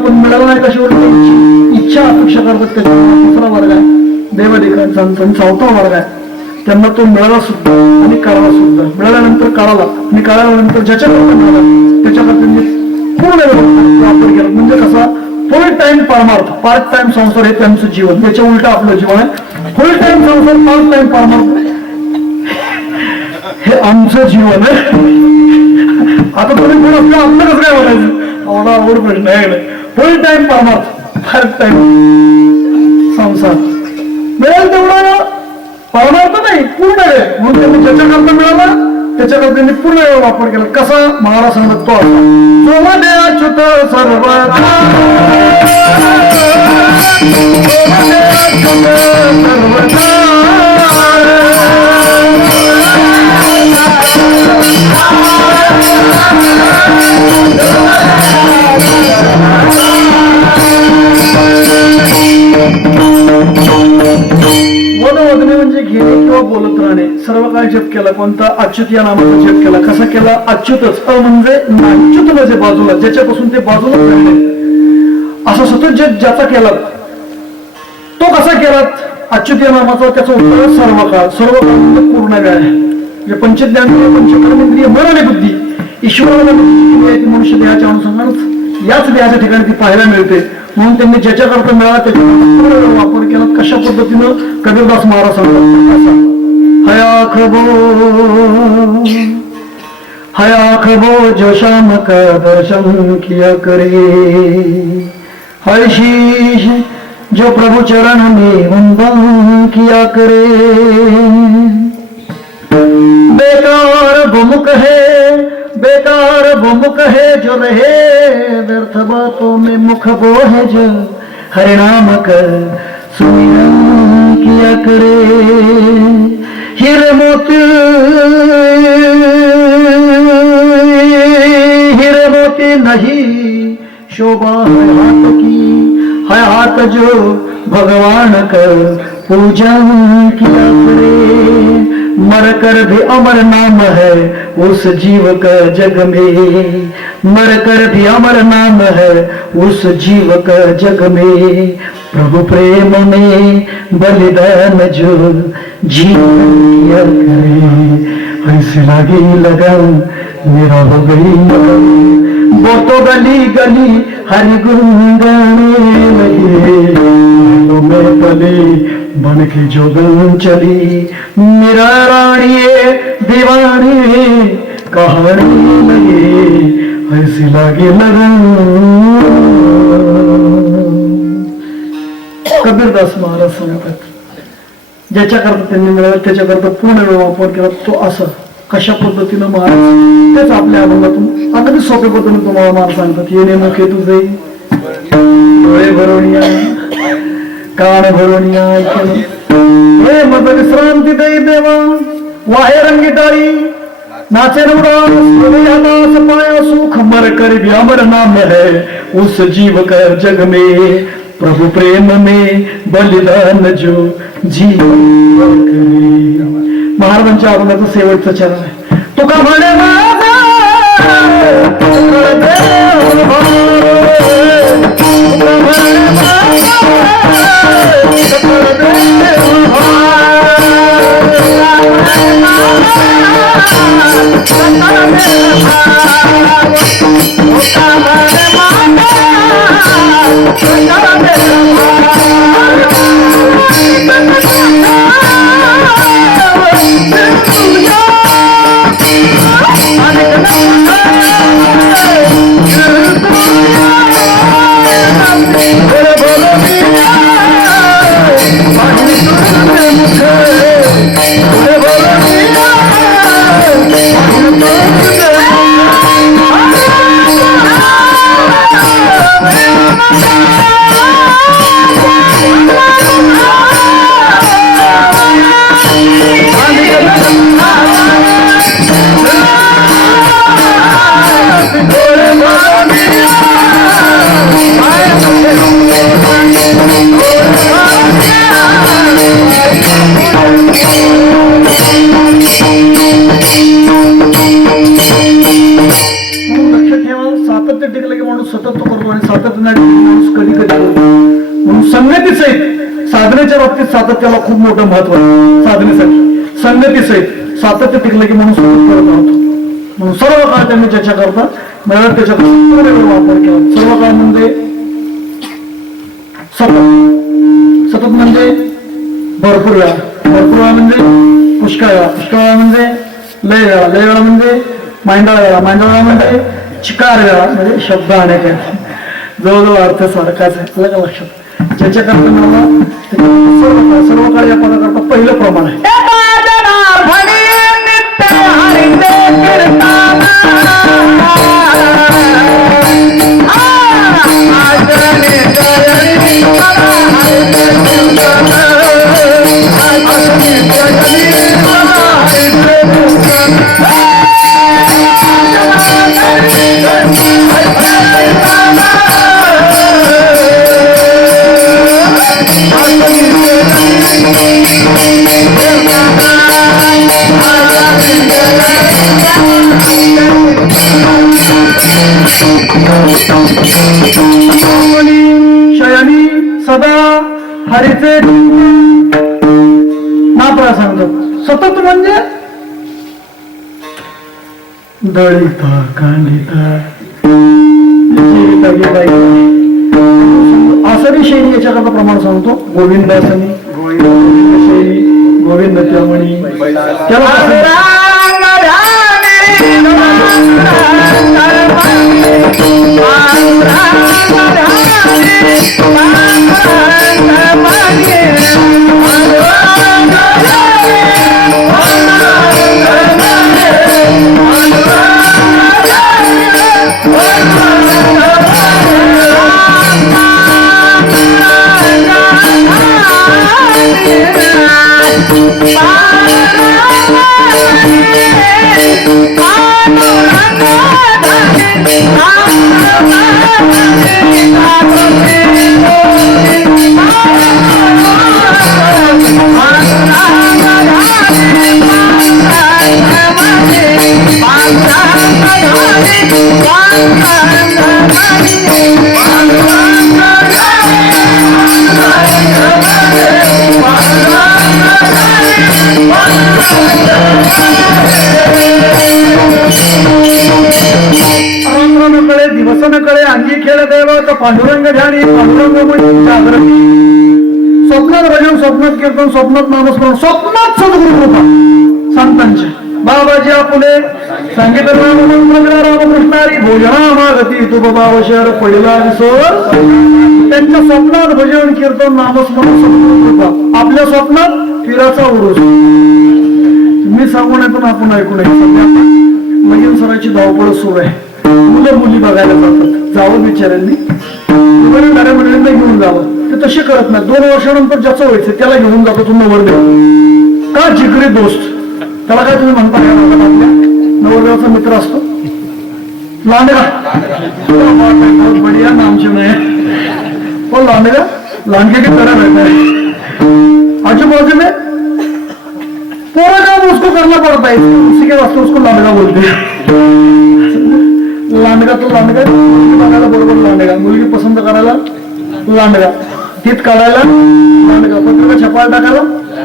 पण मिळाला नाही. कशावर इच्छा अपेक्षा करतात. त्याच्या तिसरा वर्ग आहे देवादिकांचा. चौथा वर्ग आहे त्यांना तो मिळाला सुद्धा आणि कळाला सुद्धा. मिळाल्यानंतर कळाला आणि कळाल्यानंतर ज्याच्याकडे मिळाला त्याच्याकडे त्यांनी पूर्ण वापर केला. म्हणजे कसा फुल टाइम परमार्थ पार्ट टाइम संसार हे त्यांचं जीवन. त्याच्या उलट आपलं जीवन आहे. फुल टाइम संसार पार्ट टाइम परमार्थ हे आमचं जीवन आहे. आता तुम्ही कोण असलं आपलं कसं काय बोलायचं एवढा आवड प्रश्न आहे. फुल टाइम परमार्थ पार्ट टाइम संसार मिळेल तेवढा परमार्थ नाही पूर्ण आहे. म्हणून त्यांनी ज्याच्याकरता मिळाला त्याच्याकरता त्यांनी पूर्ण वेळ वापर केला. कसा महाराज सांगत तो अच्युत सर्व वदवदने म्हणजे घेणे किंवा बोलत राहणे. सर्व काळ जप केला. कोणता? अच्युत या नामाचा जप केला. कसा केला? अच्युतच. म्हणजे अच्युत म्हणजे बाजूला ज्याच्यापासून ते बाजूला राहिले असं सतत जप ज्याचा केला तो कसा केला? अच्युत या नामाचा त्याचा उत्तर सर्व काळ. सर्व काळ म्हणजे पूर्ण वेळ आहे. म्हणजे पंचज्ञानेंद्रिय पंचकर्मेंद्रिय मन आणि बुद्धी ईश्वराला मनुष्य देहाच्या अनुषंगानेच याच देहाच्या ठिकाणी ती पाहायला मिळते. म्हणून त्यांनी ज्याच्याकरता मिळाला त्याचा पूर्ण वापर केला. कशा पद्धतीनं कबीरदास महाराज सांगतात, हया खबो जो शाम का दर्शन किया करे, हर शीश जो प्रभु चरण में वंदन किया करे, बेकार भुमुख है जो रहे व्यर्थ बातों में मुख वो है जो हरि नाम कर सुमिरन किया करे, हीरे मोती नहीं शोभा है हाथ की, है हाथ जो भगवान कर पूजन किया करे, मर कर भी अमर नाम है उस जीव का जग में, मर कर भी अमर नाम है उस जीव का जग में, प्रभु प्रेम में बलिदान जो जीवन किया करे, ऐसे लगी लगन मेरा हो गई वो तो गली गली हरि गुन गाने लगे, तो मैं पली बन के जोगन चली, मेरा रानी दीवानी कहानी लगे, ऐसी लागे लगन. कबीरदास महाराज सांगतात, ज्याच्याकरता त्यांनी मिळालं त्याच्याकरता पूर्ण वेळ वापर केला. तो असं कशा पद्धतीनं महाराज तेच आपल्या अभंगातून अगदी सोप्या पद्धतीने तुम्हाला महाराज सांगतात. येणे मुखे तुझे डोळे भरवणिया कान भरवणिया हे मग विश्रांती देई देवा वाहे रंगी डाळी नाचे पाया सुख मर कर भी अमर नाम है उस जीव कर जग में, प्रभु प्रेम में बलिदान जो जीवन करे. महाराजांच्या अभंगाचं शेवटचं चरण आहे. तुका म्हणे साधनेच्या बाबतीत सातत्याला खूप मोठं महत्व आहे. साधनेसाठी संगती सहित सातत्य टिकलं की माणूस करत राहतो. म्हणून सर्व काळ त्यांनी ज्याच्या करता मिळाला त्याच्या वापर केला. सर्व काळ म्हणजे सतत म्हणजे भरपूर वेळा, भरपूर वेळा म्हणजे पुष्कळ वेळा, पुष्कळ वेळा म्हणजे लय वेळा, लय वेळा म्हणजे मांडळ वेळा, मांडळ वेळा म्हणजे चिकार वेळा. म्हणजे शब्द अनेक आहेत, जवळजवळ अर्थ सारखाच आहे. लक्षात ज्याच्या करता मिळाला सर्व काळ या पदाकरता पहिलं प्रमाण आहे. शयनी सदा हरीचे नापरा सांगतो. सतत म्हणजे दळिता कांडिता दासरी शैली याच्याकरता प्रमाण सांगतो. गोविंदासनी, गोविंद शैली, गोविंद त्यामणी, त्याला दिवसनकडे अंगी खेळ देव तर पांडुरंग ध्यानी पांडुरंग जागरण. स्वप्नात भजन, स्वप्नात कीर्तन, स्वप्नात नामस्मरण, स्वप्नात सद्गुरु कृपा संतांच्या. बाबाजी आपुले सांगितलं राममंत्र रामकृष्णारी भोजना मागती तू बाबा शहर पडला विसर. त्यांच्या स्वप्नात भजन कीर्तन नामस्मरण सद्गुरु कृपा. आपल्या स्वप्नात फिराचा उरूस. मी सांगून येतो ना आपण ऐकून सध्या लगीन सराची धावपळ सुरू आहे. मुलं मुली बघायला जातात. जावं बिचाऱ्यांनी गाड्या मंडळींना घेऊन जावं. ते तसे करत नाही. 2 वर्षानंतर ज्याचं व्हायचं त्याला घेऊन जातो तो नवरदेव. का जिगरी दोस्त. त्याला काय तुम्ही म्हणता आपल्या नवरदेवाचा मित्र असतो लांडगा. बढिया नामचे नाही हो लांडगा. लांडगे की तरह रहता है आजूबाजू में पूरा काम उसको करना पड़ता है. उसी के वास्ते उसको लांडगा बोलते हैं. लांडगा तो लांडगा. बघायला बरोबर लांडगा. मुलगी पसंत करायला लांडगा. तीत काढायला लांडगा. पत्रिका छपायला टाकायला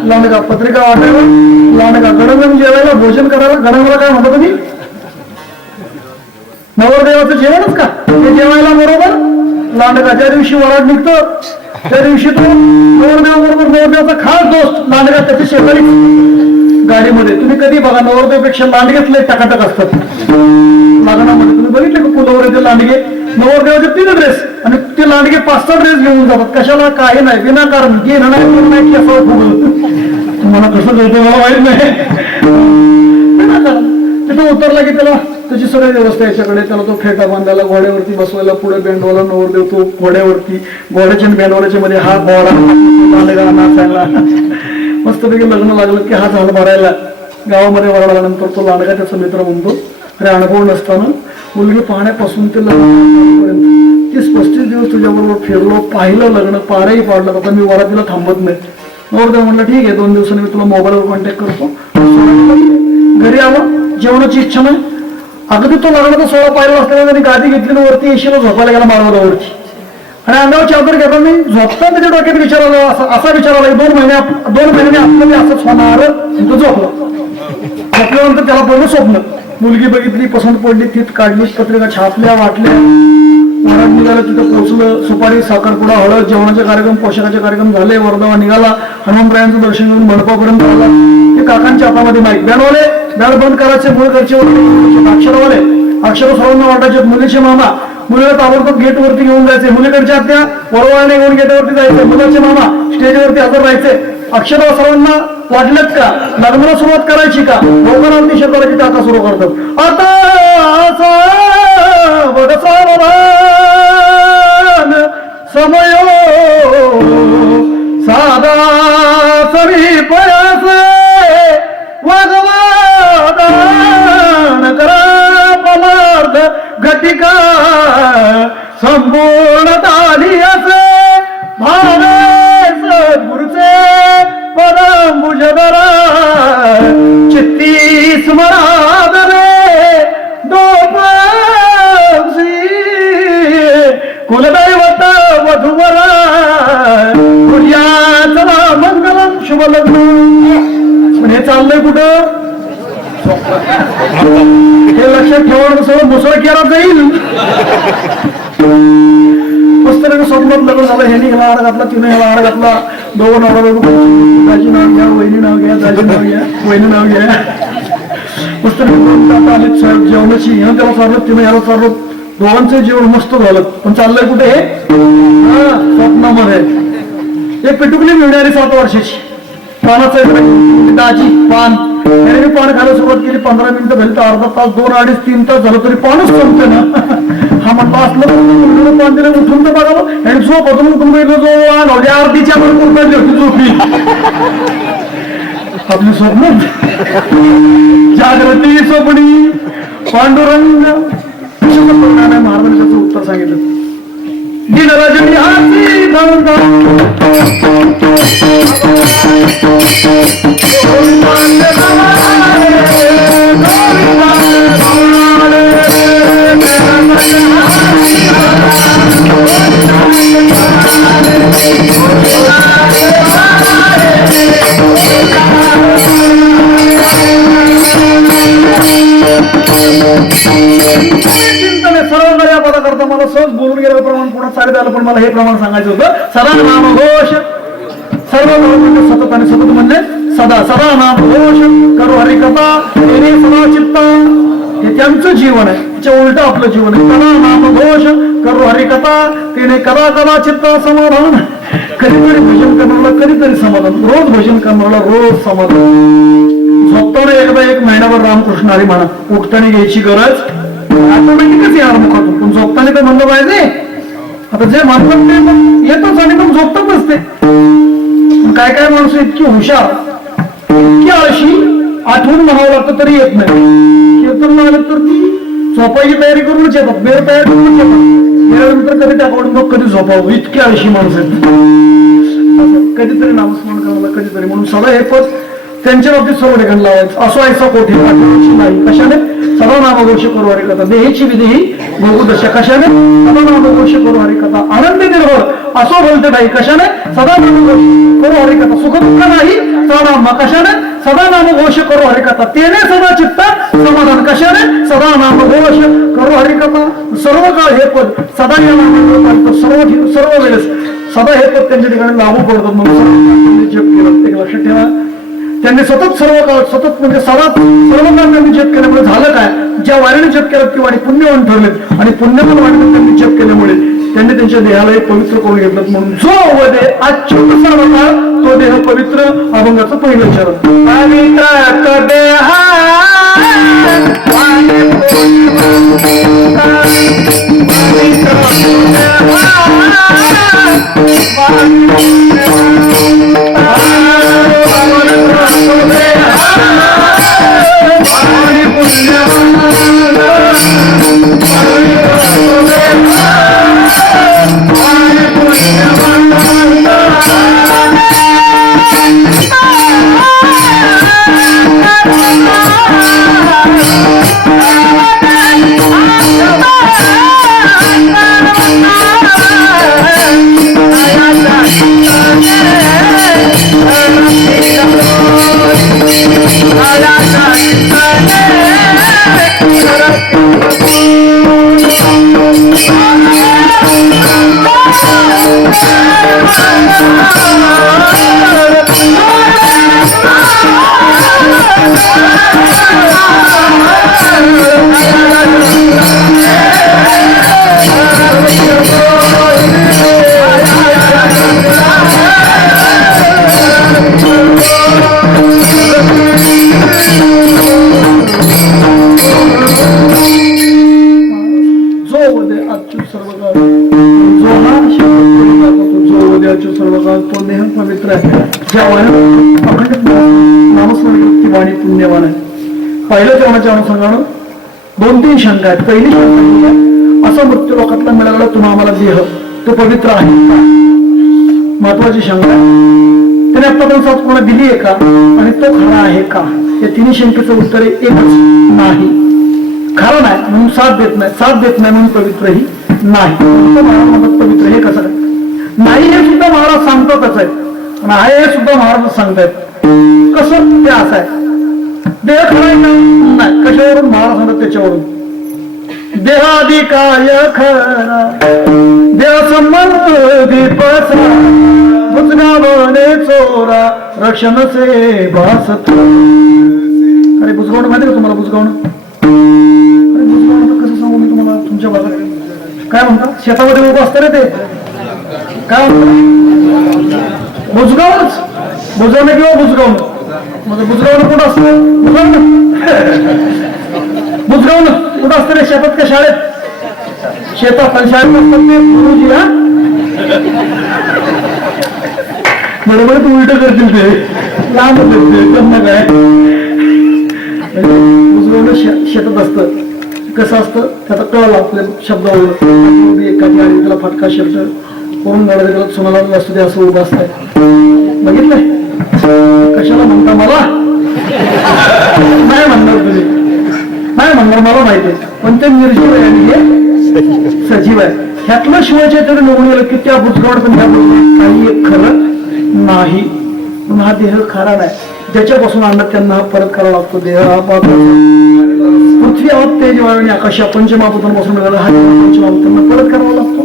लांडगा. पत्रिका वाटायला लांडगा. गणगण जेवायला भोजन करायला गणगणला काय म्हणतो तुम्ही नवरदेवाचं जेवणच का ते जेवायला बरोबर लांडगा. ज्या दिवशी वराड निघतो त्या दिवशी तो नवरदेव बरोबर नवरदेवाचा खास दोस्त लांडगा. त्याच्या शेजारी गाडीमध्ये तुम्ही कधी बघा नवरदेवापेक्षा लांडगेतले टकाटक असतात लग्नामध्ये. तुम्ही बघितले का कुलवरेचे लांडगे. नवरदेवाचे 3 ड्रेस आणि ते लांडगे 5-6 ड्रेस घेऊन जातात. कशाला काही नाही विनाकारण घेणं नाही की असं तुम्हाला कसं कळतं मला माहित नाही. विनाकारण तिथं उतरला की त्याला त्याची सगळी व्यवस्था याच्याकडे. त्याला तो फेटा बांधायला घोड्यावरती बसवायला. पुढे बँडवाला नवरदेव तो घोड्यावरती. घोड्याच्या आणि बँडवाल्याच्या मध्ये हा घोडा लांडगा नाचायला. मस्तपैकी लग्न लागलं की हा झाड भरायला. गावामध्ये वळाल्यानंतर तो लांडगा त्याचा मित्र म्हणतो अरे अनुभव नसताना मुलगी पाहण्यापासून ते लग्न 30-35 दिवस तुझ्याबरोबर फिरलो पाहिलं लग्न पारही पाडलं. आता मी वरातीला थांबत नाही. नवरदेव म्हणलं ठीक आहे 2 दिवसांनी मी तुला मोबाईलवर कॉन्टॅक्ट करतो. घरी आलो जेवणाची इच्छा नाही. अगदी तो लग्नाचा सोहळा पाहिला असताना त्यांनी गादी घेतली वरती एशीला झोपायला गेला माळवदावरती. आणि अंगावर चादर घेता मी झोपता त्याच्या डोक्यात विचार आला असा विचार आला 2 महिन्याने आपलं मी असंच होणार. तो झोपला. झोपल्यानंतर त्याला पहिलं स्वप्न. मुलगी बघितली पसंत पडली. तीत काढली. पत्रिका छापल्या वाटल्या. वराड निघालं. तिथं पोहोचलं. सुपारी साखरपुडा हळद जेवणाचे कार्यक्रम पोशाखाचे कार्यक्रम झाले. वरदावा निघाला. हनुमंतरायांचं दर्शन घेऊन मंडपापर्यंत आला. ते काकांच्या हातामध्ये माईक. बँडवाले बँड बंद करायचे. मूळ घरचे अक्षरवाले अक्षर सर्वांना वाटायचे. मुलीचे मामा मुलीला ताबडतोब गेट वरती घेऊन जायचे. मुलीकडच्या आत्या वरवाळने घेऊन गेटवरती जायचे. मुलाचे मामा स्टेजवरती हजर राहायचे. अक्षर सर्वांना वाटलेत का लग्नाला सुरुवात करायची का लोकांना शब्दाची आता सुरू करतात. आता समयो साधा सरी पयास वागवादान करा पदार्थ घटिका संपूर्ण ताली असे भावे सद्गुरुचे पदांबुजधरा चित्ती स्मरादरे दोपसी कुलदैवत वधुवरा कुर्याचला मंगलम शुभ लग्न. पण हे चाललंय कुठं हे लक्षात ठेवणं सगळं मुसळ केला जाईल. पुस्तकाने स्वप्नात लग्न झालं, ह्याने ह्याला हार घातला, तिने ह्याला हार घातला, दोघं नवरा बायको, दाजी नाव घ्या, वहिनी नाव घ्या, दाजी नाव घ्या, वहिनी नाव घ्या. पुस्तकात आले साहेब जेवणाची, ह्यानं त्याला चाललं, तिने ह्याला चाललं, दोघांचं जेवण मस्त झालं. पण चाललंय कुठे हे? स्वप्नामध्ये. एक पेटुकली मिळणारी 7 वर्षाची, पानाचं दाजी पान, त्याने मी पान खायला सुरुवात केली. 15 मिनिटं झाली तर अर्धा तास, 2, 2.5, 3 तास झालं तरी पानच संपते ना. हा म्हटलं असलं पान दिलं, उठून तर बघावं आणि झोप होतो उठून बघितलं, जो अर्धीच्या आपण कुरपडली होती झोपी. आपली स्वप्न जागृती स्वप्नी पांडुरंग. महाराजांनी त्याचं उत्तर सांगितलं. दिनराजनी हाती धरता करता मला सहज बोलून गेलं प्रमाण पुढे चालत आलं, पण मला हे प्रमाण सांगायचं होतं. सदा नामघोष, सर्व म्हणजे सतत, आणि सतत म्हणजे सदा. सदा नामघोष करू हरिकथा येणे सदा चित्ता, हे त्यांचं जीवन आहे. त्याच्या उलट आपलं जीवन आहे. सदा नामघोष करू हरिकथा तिने कदा कदा चित्ता समाधान. कधीतरी भजन करणारा कधीतरी समाधान, रोज भजन करणारा रोज समाधान. झोपताना एकदा 1 महिनाभर रामकृष्ण हरी म्हणा, उठताना घ्यायची गरज ऑटोमॅटिकच येणार मुखातून. पण झोपताना काय म्हणलं पाहिजे? आता जे म्हणतात ते मग येतच आणि मग झोपतच नसते. काय काय माणसं इतकी हुशार, इतकी आळशी, आठवून म्हणावं लागतं तरी येत नाही. कीर्तन आलं तर ती झोपायची तयारी करूनच येतात, बेर तयार करूनच येतात. गेल्यानंतर कधी टाकावून मग कधी झोपावं, इतकी आळशी माणसं आहेत. कधीतरी नामस्मरण करायला, कधीतरी. म्हणून सदा हे पद त्यांच्या बाबतीत सर्व ठिकाणी लावायचं. असो ऐसा कोठे नाही. कशाने? सदा नामघोष करू हरिकथा देहेची विधेही बहुदशा. कशाने? सदा नामघोष करू हरिकथा आनंदी निर्भर असो बोलते नाही. कशाने? सदा नामघोष करू हरिकथा सुख दुःख नाही सदा. कशाने? सदा नामघोष करू हरिकथा तेने सदा चित्ता समाधान. कशाने? सदा नामघोष करू हरिकथा. सर्व काळ हे पद सदा या नामांतर सर्व वेळेस सदा हे पद त्यांच्या ठिकाणी लागू पडतात. म्हणून जप केलं, एक लक्षात ठेवा. त्यांनी सतत सर्व काळ, सतत म्हणजे सर्व काळ त्यांनी जप केल्यामुळे झालं काय? ज्या वारीने जप केला ती वाणी पुण्यवान ठरलेत, आणि पुण्यवान वाणीने त्यांनी जप केल्यामुळे त्यांनी त्यांच्या देहालाही पवित्र करून घेतलं. म्हणून जो वदे अच्युत सर्व काळ तो देह पवित्र. अभंगाचं पहिलं चरण. पवित्र देहा पवित्र आहे. ज्या अखंड नामस्मरण ती वाणी पुण्यवान आहे. पहिल्या चरणाच्या अनुषंगानं 2-3 शंका आहेत. पहिली शंका, असा मृत्यू लोकातला मिळाला तुम्हा आम्हाला देह तो पवित्र आहे का? महत्वाची शंका आहे. त्याने आतापर्यंत साथ कोणा दिली आहे का, आणि तो खरा आहे का? या 3 शंकेचं उत्तर एकच, नाही. खरा नाही म्हणून साथ देत नाही, साथ देत नाही म्हणून पवित्रही नाही. महाराज म्हणतात पवित्र हे कसं आहे? नाही हे सुद्धा महाराज सांगतातच आहेत, आणि आहे हे सुद्धा महाराज सांगतायत. कसं? ते असं आहे. देह खरा आहे का? नाही. कशावरून? महाराज सांगतात त्याच्यावरून. देहादी काय खरा देव संबंधी पसा बुजगावणे चोरा रक्षण से भासत. अरे बुजगावणं माहिती का तुम्हाला? बुजगावणं अरे बुजगावणं तर कसं सांगू मी तुम्हाला? तुमच्या भागात काय म्हणतात? शेतामध्ये उभं असतं रे ते काय म्हणतात? बुजगावच. बुजवणं किंवा बुजगावणं. म्हणजे बुजगावणं कुठं असतं? बुजगावणं कुठं असतं रे? शेतात का शाळेत? शेतात आणि शाळेत असतात ते गुरुजी. हा बरोबर तू उलट करतील ते लांब त्यांना काय बुजगावणं शेतात असतं. कसं असतं त्याचा कळलं आपल्या शब्दावर. एखादी आणि त्याला फटका शब्द करून गाडा त्याला सोनाला असतो ते असं उभं असतंय. बघितलंय? कशाला म्हणता मला? नाही म्हणणार तुम्ही, नाही म्हणणार मला माहिती आहे. पण ते निर्जीव आहे आणि हे सजीव आहे. ह्यातलं शिवाय तरी निघून गेलं की त्या बुजगावड पण ह्या काही एक खरं नाही. पण हा देह खरा नाही. ज्याच्यापासून आणत त्यांना हा परत करावा लागतो. देह हा पृथ्वी आहोत तेज वायू आणि आकाश या पंचमहाभूतांपासून मिळाला हा पंचमहाभूतांना परत करावा लागतो.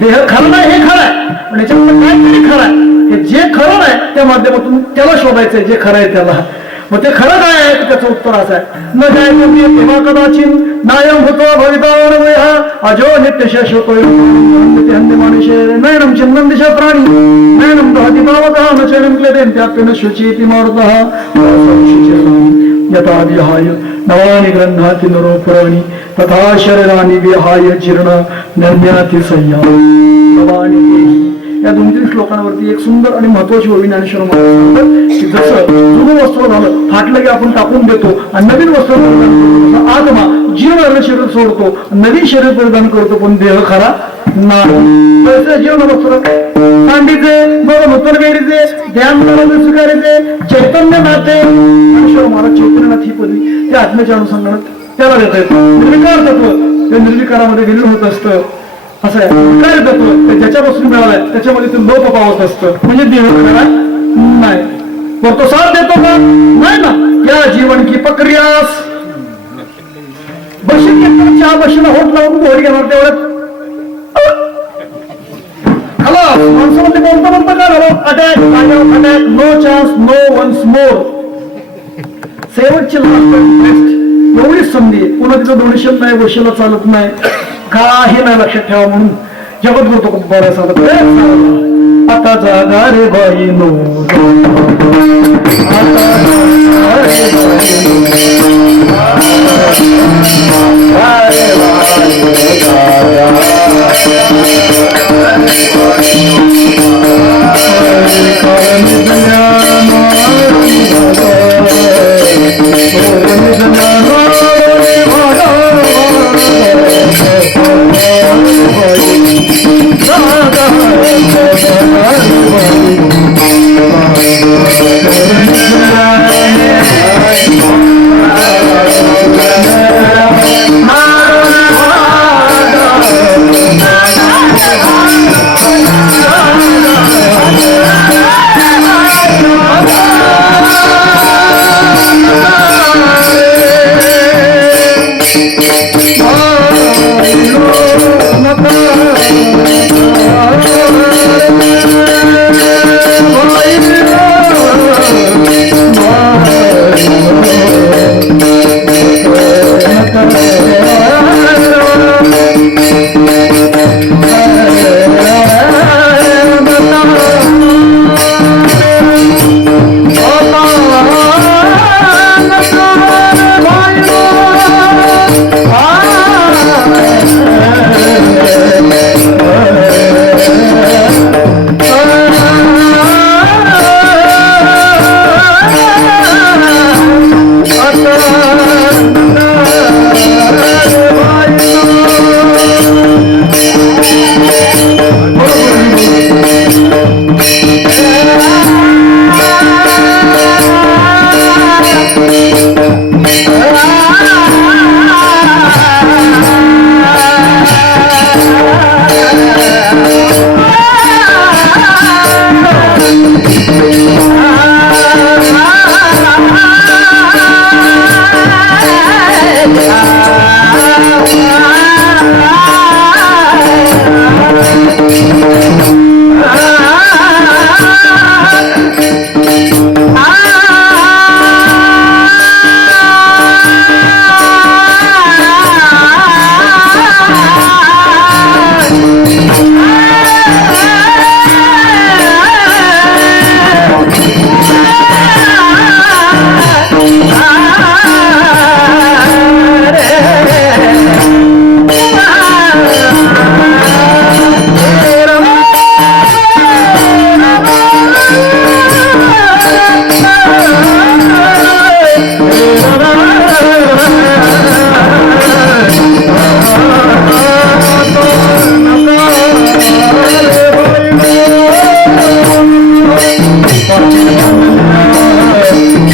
देह खरं नाही हे खरं आहे. पण याच्यामध्ये काहीतरी खरं आहे. हे जे खरं आहे त्या माध्यमातून त्याला शोधायचंय जे खरं आहे त्याला. मग ते खरं काय आहे? त्याचं उत्तर असं आहे. न जाय तेव्हा कदाचित नायम होतो भवितावर हा अजो नित्य शाश्वतोय मानुषे नयनम चिन्नम दिशा प्राणी नयनम दहती पावतः न चरणं क्लेदेन त्याप्येन शुचीति मारुतः यथा विहाय नवानि ग्रंथाति नरोपराणि तथा शरीराणि विहाय जीर्ण नन्याति संयम नवानि देहि. या 2-3 श्लोकांवरती एक सुंदर आणि महत्वाची ओवी ज्ञानेश्वर महाराज की जसं जुनं वस्त्र झालं फाटलं की आपण टाकून देतो आणि नवीन वस्त्र परिधान करतो, आत्मा जीवन शरीर सोडतो नवीन शरीर परिधान करतो. पण देह खरा नाही. जीवन वस्त्र सांडीचे बरं मुतर गेडीचे ध्यान स्वीकारायचे चैतन्य नाते. ज्ञानेश्वर महाराज चैतन्यनाथ ही पदवी त्या आत्म्याच्या अनुषंगाने त्याला देत आहेत. निर्विकार तत्व ते निर्विकारामध्ये विलीन होत असतं. असं आहे काय तत्व ज्याच्यापासून मिळालंय त्याच्यामध्ये ते लोप पावत असतं. म्हणजे देह खरा नाही. पण तो साथ देतो का? नाही ना. या जीवन की प्रक्रियास बशी चहा बशीला होत लावून गोळी घेणार तेवढ्यात खलास. माणसामध्ये बोलता बोलता काय झालं? Attack attack. No chance no once more. शेवटची लास्ट एवढीच संधी. पुन्हा तिचं डोनेशन नाही वर्षाला चालत नाही काही नाही. लक्षात ठेवा म्हणून जगत करतो बरं सांगत आता जागा रे बाई नो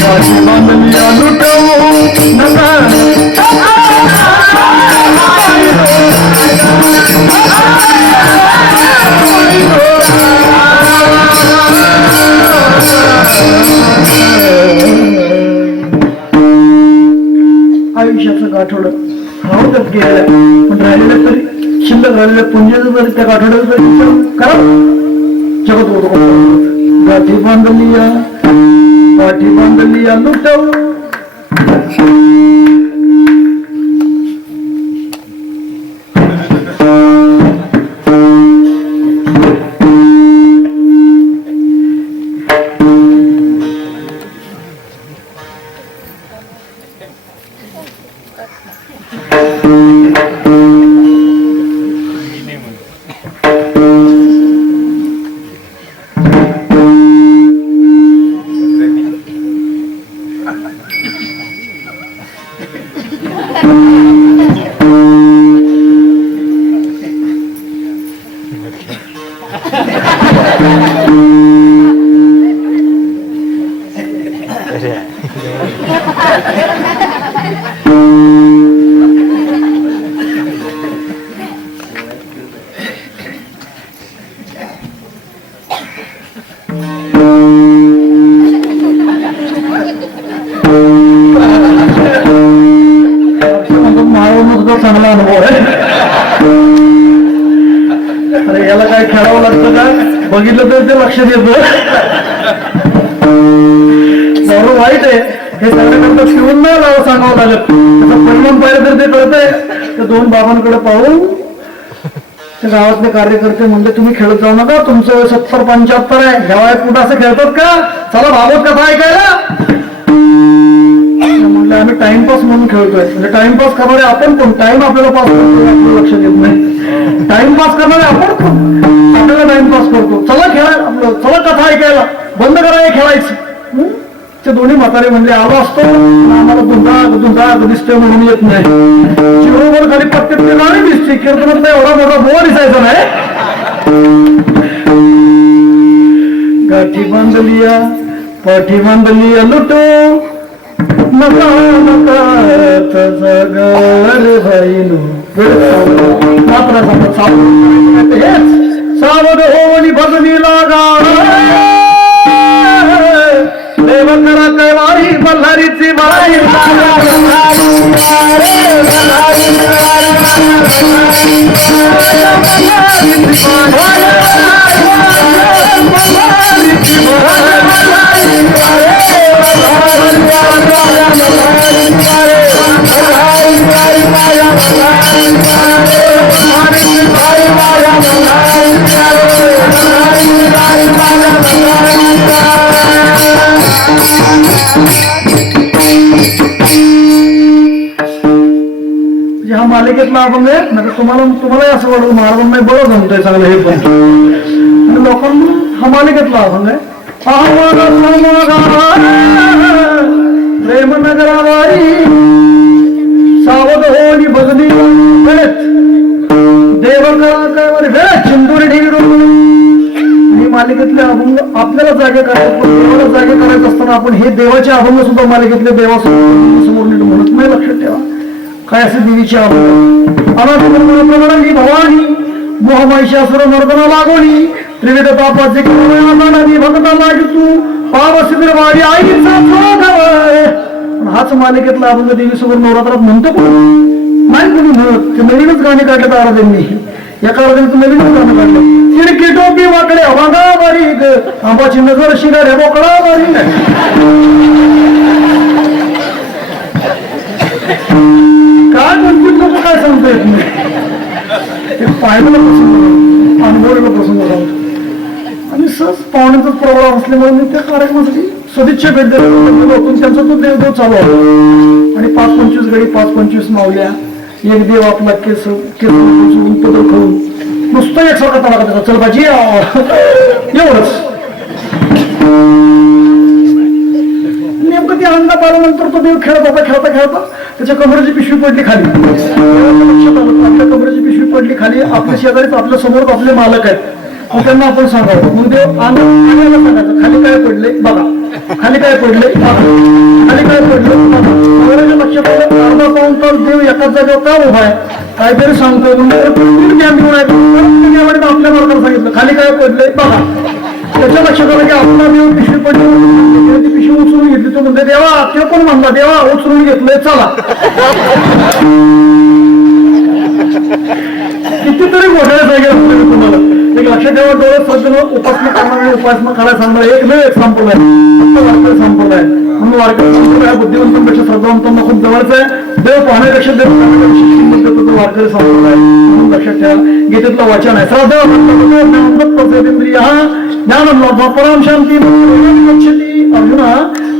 गाठी बांधली लुटवू नका आयुष्याचं गाठोड राहूनच गेलं पण राहिलेलं तरी शिल्लक राहिलेल्या पुंजाचं जरी त्या गाठोड्याचं जरी विचार करा जगत होतो गाठी बांधली गाठी बांधली लुटव चांगला अनुभव आहे. अरे याला काय खेळावं लागतं का बघितलं तर ते लक्षात येतं सगळं वाईट आहे हे सगळ्याकरता शिवून नाही लावं सांगावं लागत त्याचा परिणाम पाहिलं तर ते कळतंय त्या दोन बाबांकडे पाहून त्या गावातले कार्यकर्ते म्हणजे तुम्ही खेळत जाऊ नका तुमचं 70-75 आहे ह्या वयात कुठं असं खेळतात का चला भागवत कथा ऐकायला म्हणलं आम्ही टाइमपास म्हणून खेळतोय म्हणजे टाइमपास करणारे आपण कोण टाइम आपल्याला पास करतो आपल्याला लक्षात येत नाही टाइमपास करणारे आपण कोण आपल्याला टाइमपास करतो चला खेळायला आपलं चला कथा ऐकायला बंद करायला खेळायचं ते दोन्ही म्हातारे म्हणजे आलो असतो आम्हाला दुंदाग दिसतोय म्हणून येत नाही चिरोबर खाली पत्ते गाणी दिसते कीर्तनात एवढा मोठा बोवा दिसायचा नाही गाठी बांधली पाठी बांधली लुटो नका नका जगर भाईनो मात्र हेच सावध होणी भजनी लागा देव करा कैवारी मल्हारीची बाई ह्या मालिकेतला अभंग आहे ना तुम्हाला असं वाटत महाराजांना नाही बरं जमतंय चांगलं हे पण आणि लोकांना हा मालिकेतला अभंग आहे प्रेमनगरावारी सावध होणी भजनी देव करा चिंदुरी ढिगडून ही मालिकेतले अभंग आपल्याला जागे करायचे पण देवाला जागे करायचं असताना आपण हे देवाचे अभंग सुद्धा मालिकेतले देवासमोर नीट म्हणत नाही लक्षात ठेवा काय असे देवीची अभंग अनादी भवानी मोहमाहिषासुर मर्दना लागोणी त्रिविध तापाचे नदी भक्ता लागी तू पाव शिबिर वारी आईचा हाच मालिकेतला अभंग देवी समोर नवरात्रात म्हणतो पण नाही कोणी म्हणत ते नवीनच गाणी काढले आराध्यांनी या काळात नवीनच गाणं काढलं खिडकी टोपी वाकडे अभंगा बारीक आंबाची नजर शिगारे बोकडा बारीक काय म्हणतील लोक काय सांगता येत नाही ते पाहिलेला प्रसंग अनुभवलेला प्रसंग सांगतो आणि सहज पाहुण्याचाच प्रोग्राम असल्यामुळे मी त्या कार्यक्रमासाठी सदिच्छा भेट देतो त्यांचा तो देवदेव चालू आहे आणि 5-25 गडी 5-25 मावल्या एक देव आपला केस सोडून पदर करून नुसतं एक सारखा तडा त्याचा चल बाजी एवढंच नेमकं ती अंगात आल्यानंतर तो देव खेळता त्याच्या कमरेची पिशवी पडली खाली आपल्या कमरेची पिशवी पडली खाली आपल्या शेजारीच आपल्या समोर आपले मालक आहेत मग त्यांना आपण सांगावं मग देव अंगाला सांगायचं खाली काय पडले बघा खाली काय पडले खाली काय पडलं लक्षात आलं अर्धा पाऊन तास देव एकाच जागेवर का उभा आहे काहीतरी सांगतोय आपल्या बरोबर सांगितलं खाली काय पडलंय बघा त्याच्या लक्षात आलं की आपला देव पिशवी पडली ती पिशवी उचलून घेतली तो म्हणते देवा ते पण म्हणला देवा उचलून घेतलंय चला कितीतरी घोटाळे सांगितलं तुम्हाला एक लक्षात ठेवा डोळे सध्या उपासना करणारे उपासना करायला सांगणार एक नाही एक संप्रदाय फक्त वारकरी संप्रदाय म्हणून वारकरी संप्रदाय बुद्धिवंतांपेक्षा श्रद्धावंतांना खूप जवळच आहे देव पाहण्यापेक्षा देव पाहण्यापेक्षा तो वारकरी संप्रदाय म्हणून लक्षात ठेवा गीतेतलं वाचन आहे श्रद्धा परम शांती अर्जुना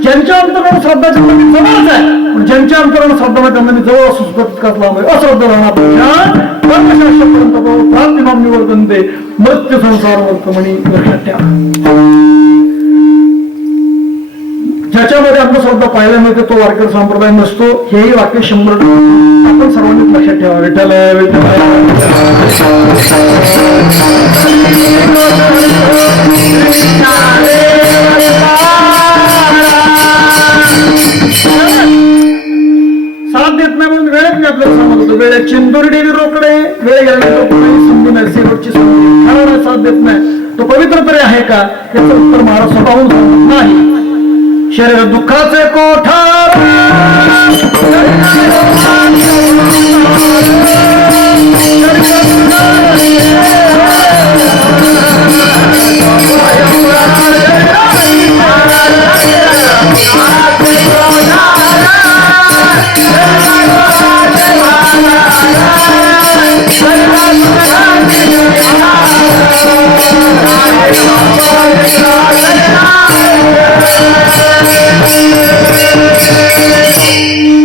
ज्यांच्या अंतरावर श्रद्धा त्यांना जवळच आहे पण ज्यांच्या अंतरावर श्रद्धा नाही त्यांना मी जवळ सुस्पत लांब अश्रद्धा राहण्यापेक्षा कर्मशास्त्रपर्यंत प्राप्तिमाम निवर्तनते मृत्यू संसार वर्तमणी लक्षात ठेवा ज्याच्यामध्ये आपला शब्द पाहायला मिळते तो वारकरी संप्रदाय नसतो हेही वाक्य 100% आपण सर्वांनीच लक्षात ठेवा विठ्ठल साथ देत नाही म्हणून वेळेत मी आपल्याला सांगत होतो वेळेत चिंदोरी डेली रोकडे वेळ गेल्यानंतर संधी नाही सेवटची संधी खरा साथ देत नाही तो पवित्र तरी आहे का याचं उत्तर महाराज स्वतःहून सांगत नाही शरीर दुःखाचे कोठार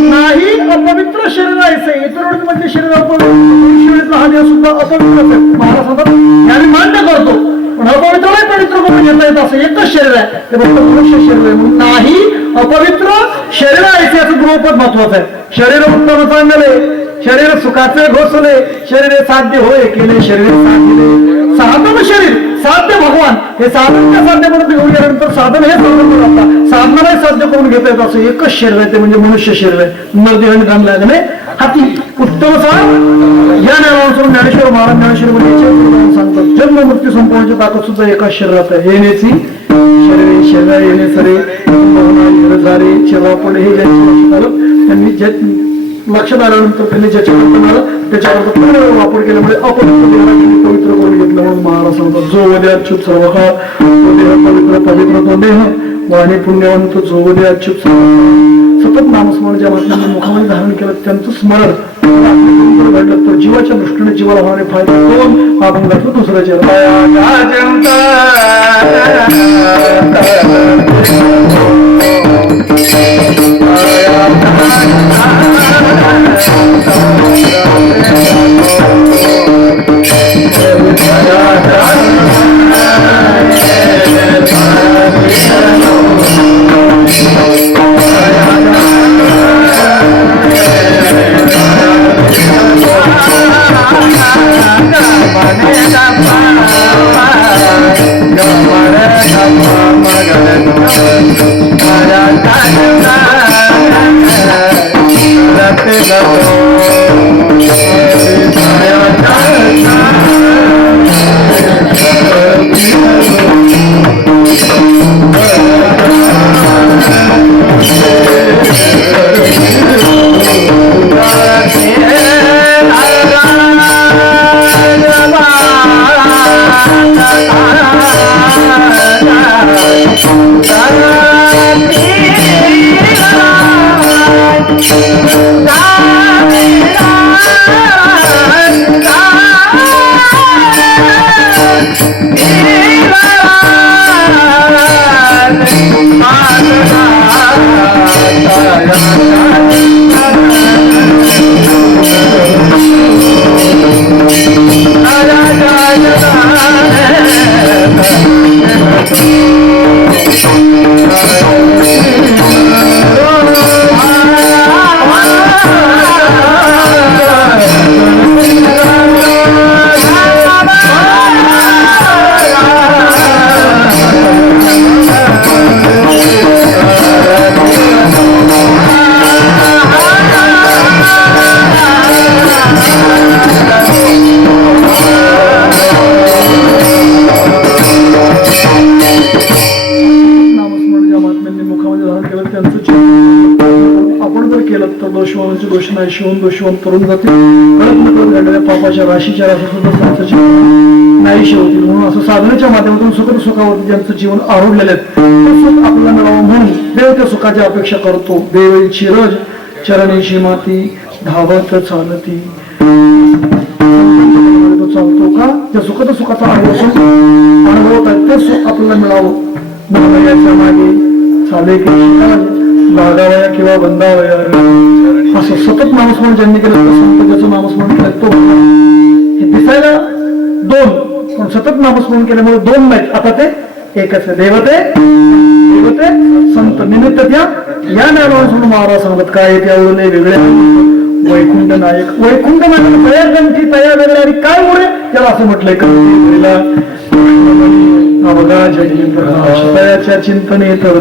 नाही अपवित्र शरीर आहे इतर म्हणजे शरीर अपवित्र हा देव सुद्धा अपवित्र महाराज सांगतात याने मान्य करतो पण अपवित्र पवित्र करून घेता येत असं एकच शरीर आहे ते फक्त मनुष्य शरीर आहे म्हणून नाही अपवित्र शरीर आहे याचं गृहपद महत्वाचं आहे शरीर उत्तम चांगले शरीर सुखाचे घोसले शरीर साध्य होय केले शरीर साध्य साधन शरीर साध्य भगवान हे साधन त्या साध्यपर्यंत घेऊन गेल्यानंतर साधन हे साधन साधनाला साध्य करून घेता येत असं एकच शरीर आहे ते म्हणजे मनुष्य शरीर आहे नरदेहाने जन्मला हाती उत्तम सार या ज्ञानानुसार ज्ञानेश्वर महाराज ज्ञानेश्वर म्हणजे सांगतात जन्म मृत्यू संपवण्याची ताकद सुद्धा एकाच शरीरात आहे येण्याची शरीर शरीर येणे सरे सारे चेवा पडे हे ज्यांच्या लक्षात आलं त्यांनी लक्षात आल्यानंतर त्यांनी ज्याच्याकडून आलं त्याच्यावर पूर्ण वापर केल्यामुळे अपवित्र पवित्र करून घेतलं म्हणून महाराज सांगतात जो उद्या अच्युत सर्व काळ तो देह पवित्र पवित्र तो देह वाणी पुण्यवंत जो उद्या अच्युत सतत नामस्मरण ज्या महात्म्यांनी मुखामध्ये धारण केलं त्यांचं स्मरण घडलं तर जीवाच्या दृष्टीने जीवाला होणारे फायदे दोन आपण घातलं दुसऱ्याच्या Thank you. मध्ये धारण केलं त्यांचं चिंतन आपण जर केलं तर दोषवानांचे दोष नाही शिवून दोषवान तरुण जातील कळत न कळत घडलेल्या पापाच्या राशीच्या राशी सुद्धा त्यांचं जीवन नाहीशी होतील म्हणून असं साधनेच्या माध्यमातून सुखद सुखावरती ज्यांचं जीवन आरोढलेले आहेत ते सुख आपल्याला मिळावं म्हणून देव त्या सुखाची अपेक्षा करतो. देवची रज चरणीची माती धावत चालती तो चालतो का त्या सुखद सुखाचा अनुभवत आहे ते सुख आपल्याला मिळावं याच्या मागे चाले की लागावया किंवा बंधावया असं सतत नामस्मरण ज्यांनी केलं तर संत ज्याचं नामस्मरण केलं तो हे दिसायला दोन पण सतत नामस्मरण केल्यामुळे दोन नाहीत आता ते एकच आहे. देवते संत निमित्त त्या या नावाने महाराज सांगत काय त्यावरून वेगळे वैकुंठ नायक तया ग्रंथी तया वेगळ्या आणि काय मुळे त्याला असं म्हटलंय कविला अवघा जयाच्या चिंतने तर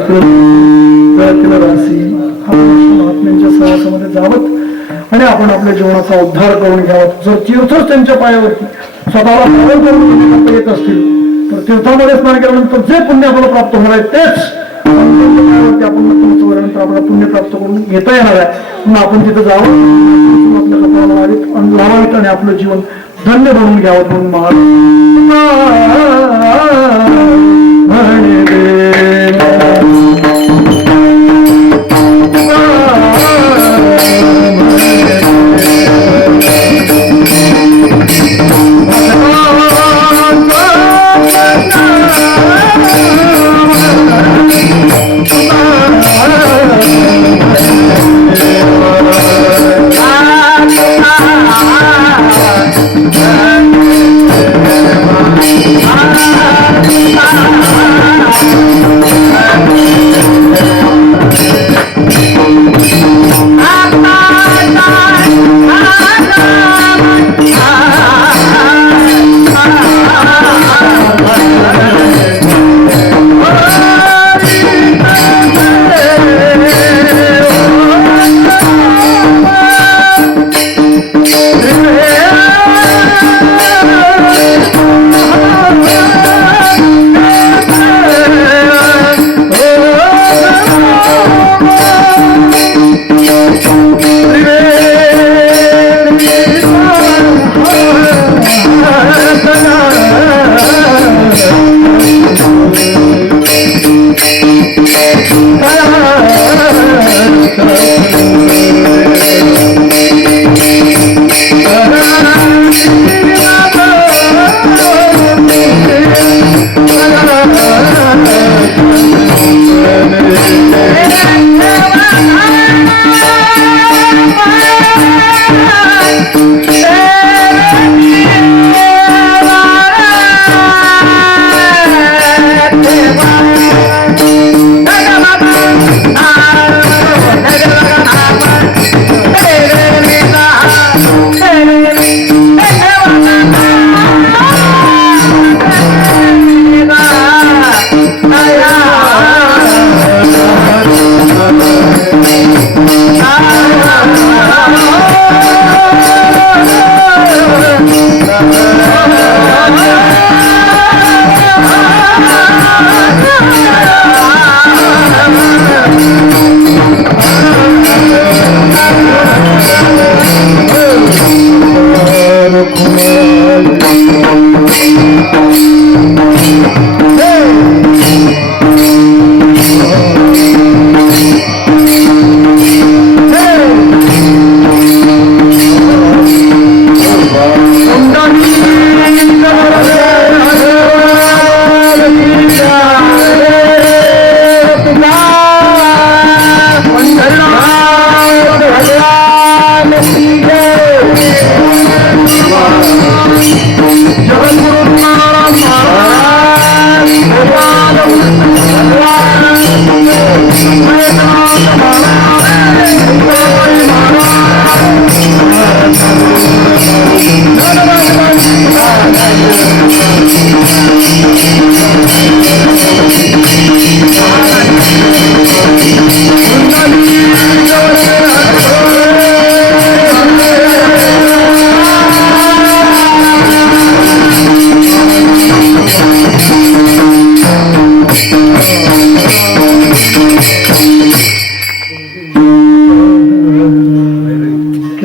राशी महात्म्यांच्या सहवासामध्ये जावत आणि आपण आपल्या जीवनाचा उद्धार करून घ्यावा. जर तीर्थच त्यांच्या पायावरती स्वतःला पावन करून येत असतील तर तीर्थामध्ये स्नान केल्यानंतर जे पुण्य आपल्याला प्राप्त होणार आहे तेच पायावरती आपण नंतर आपल्याला पुण्य प्राप्त करून घेता येणार आहे. म्हणून आपण तिथं जावं आपल्या कपाळाला लावावीत आणि आपलं जीवन धन्य बनवून घ्यावं म्हणून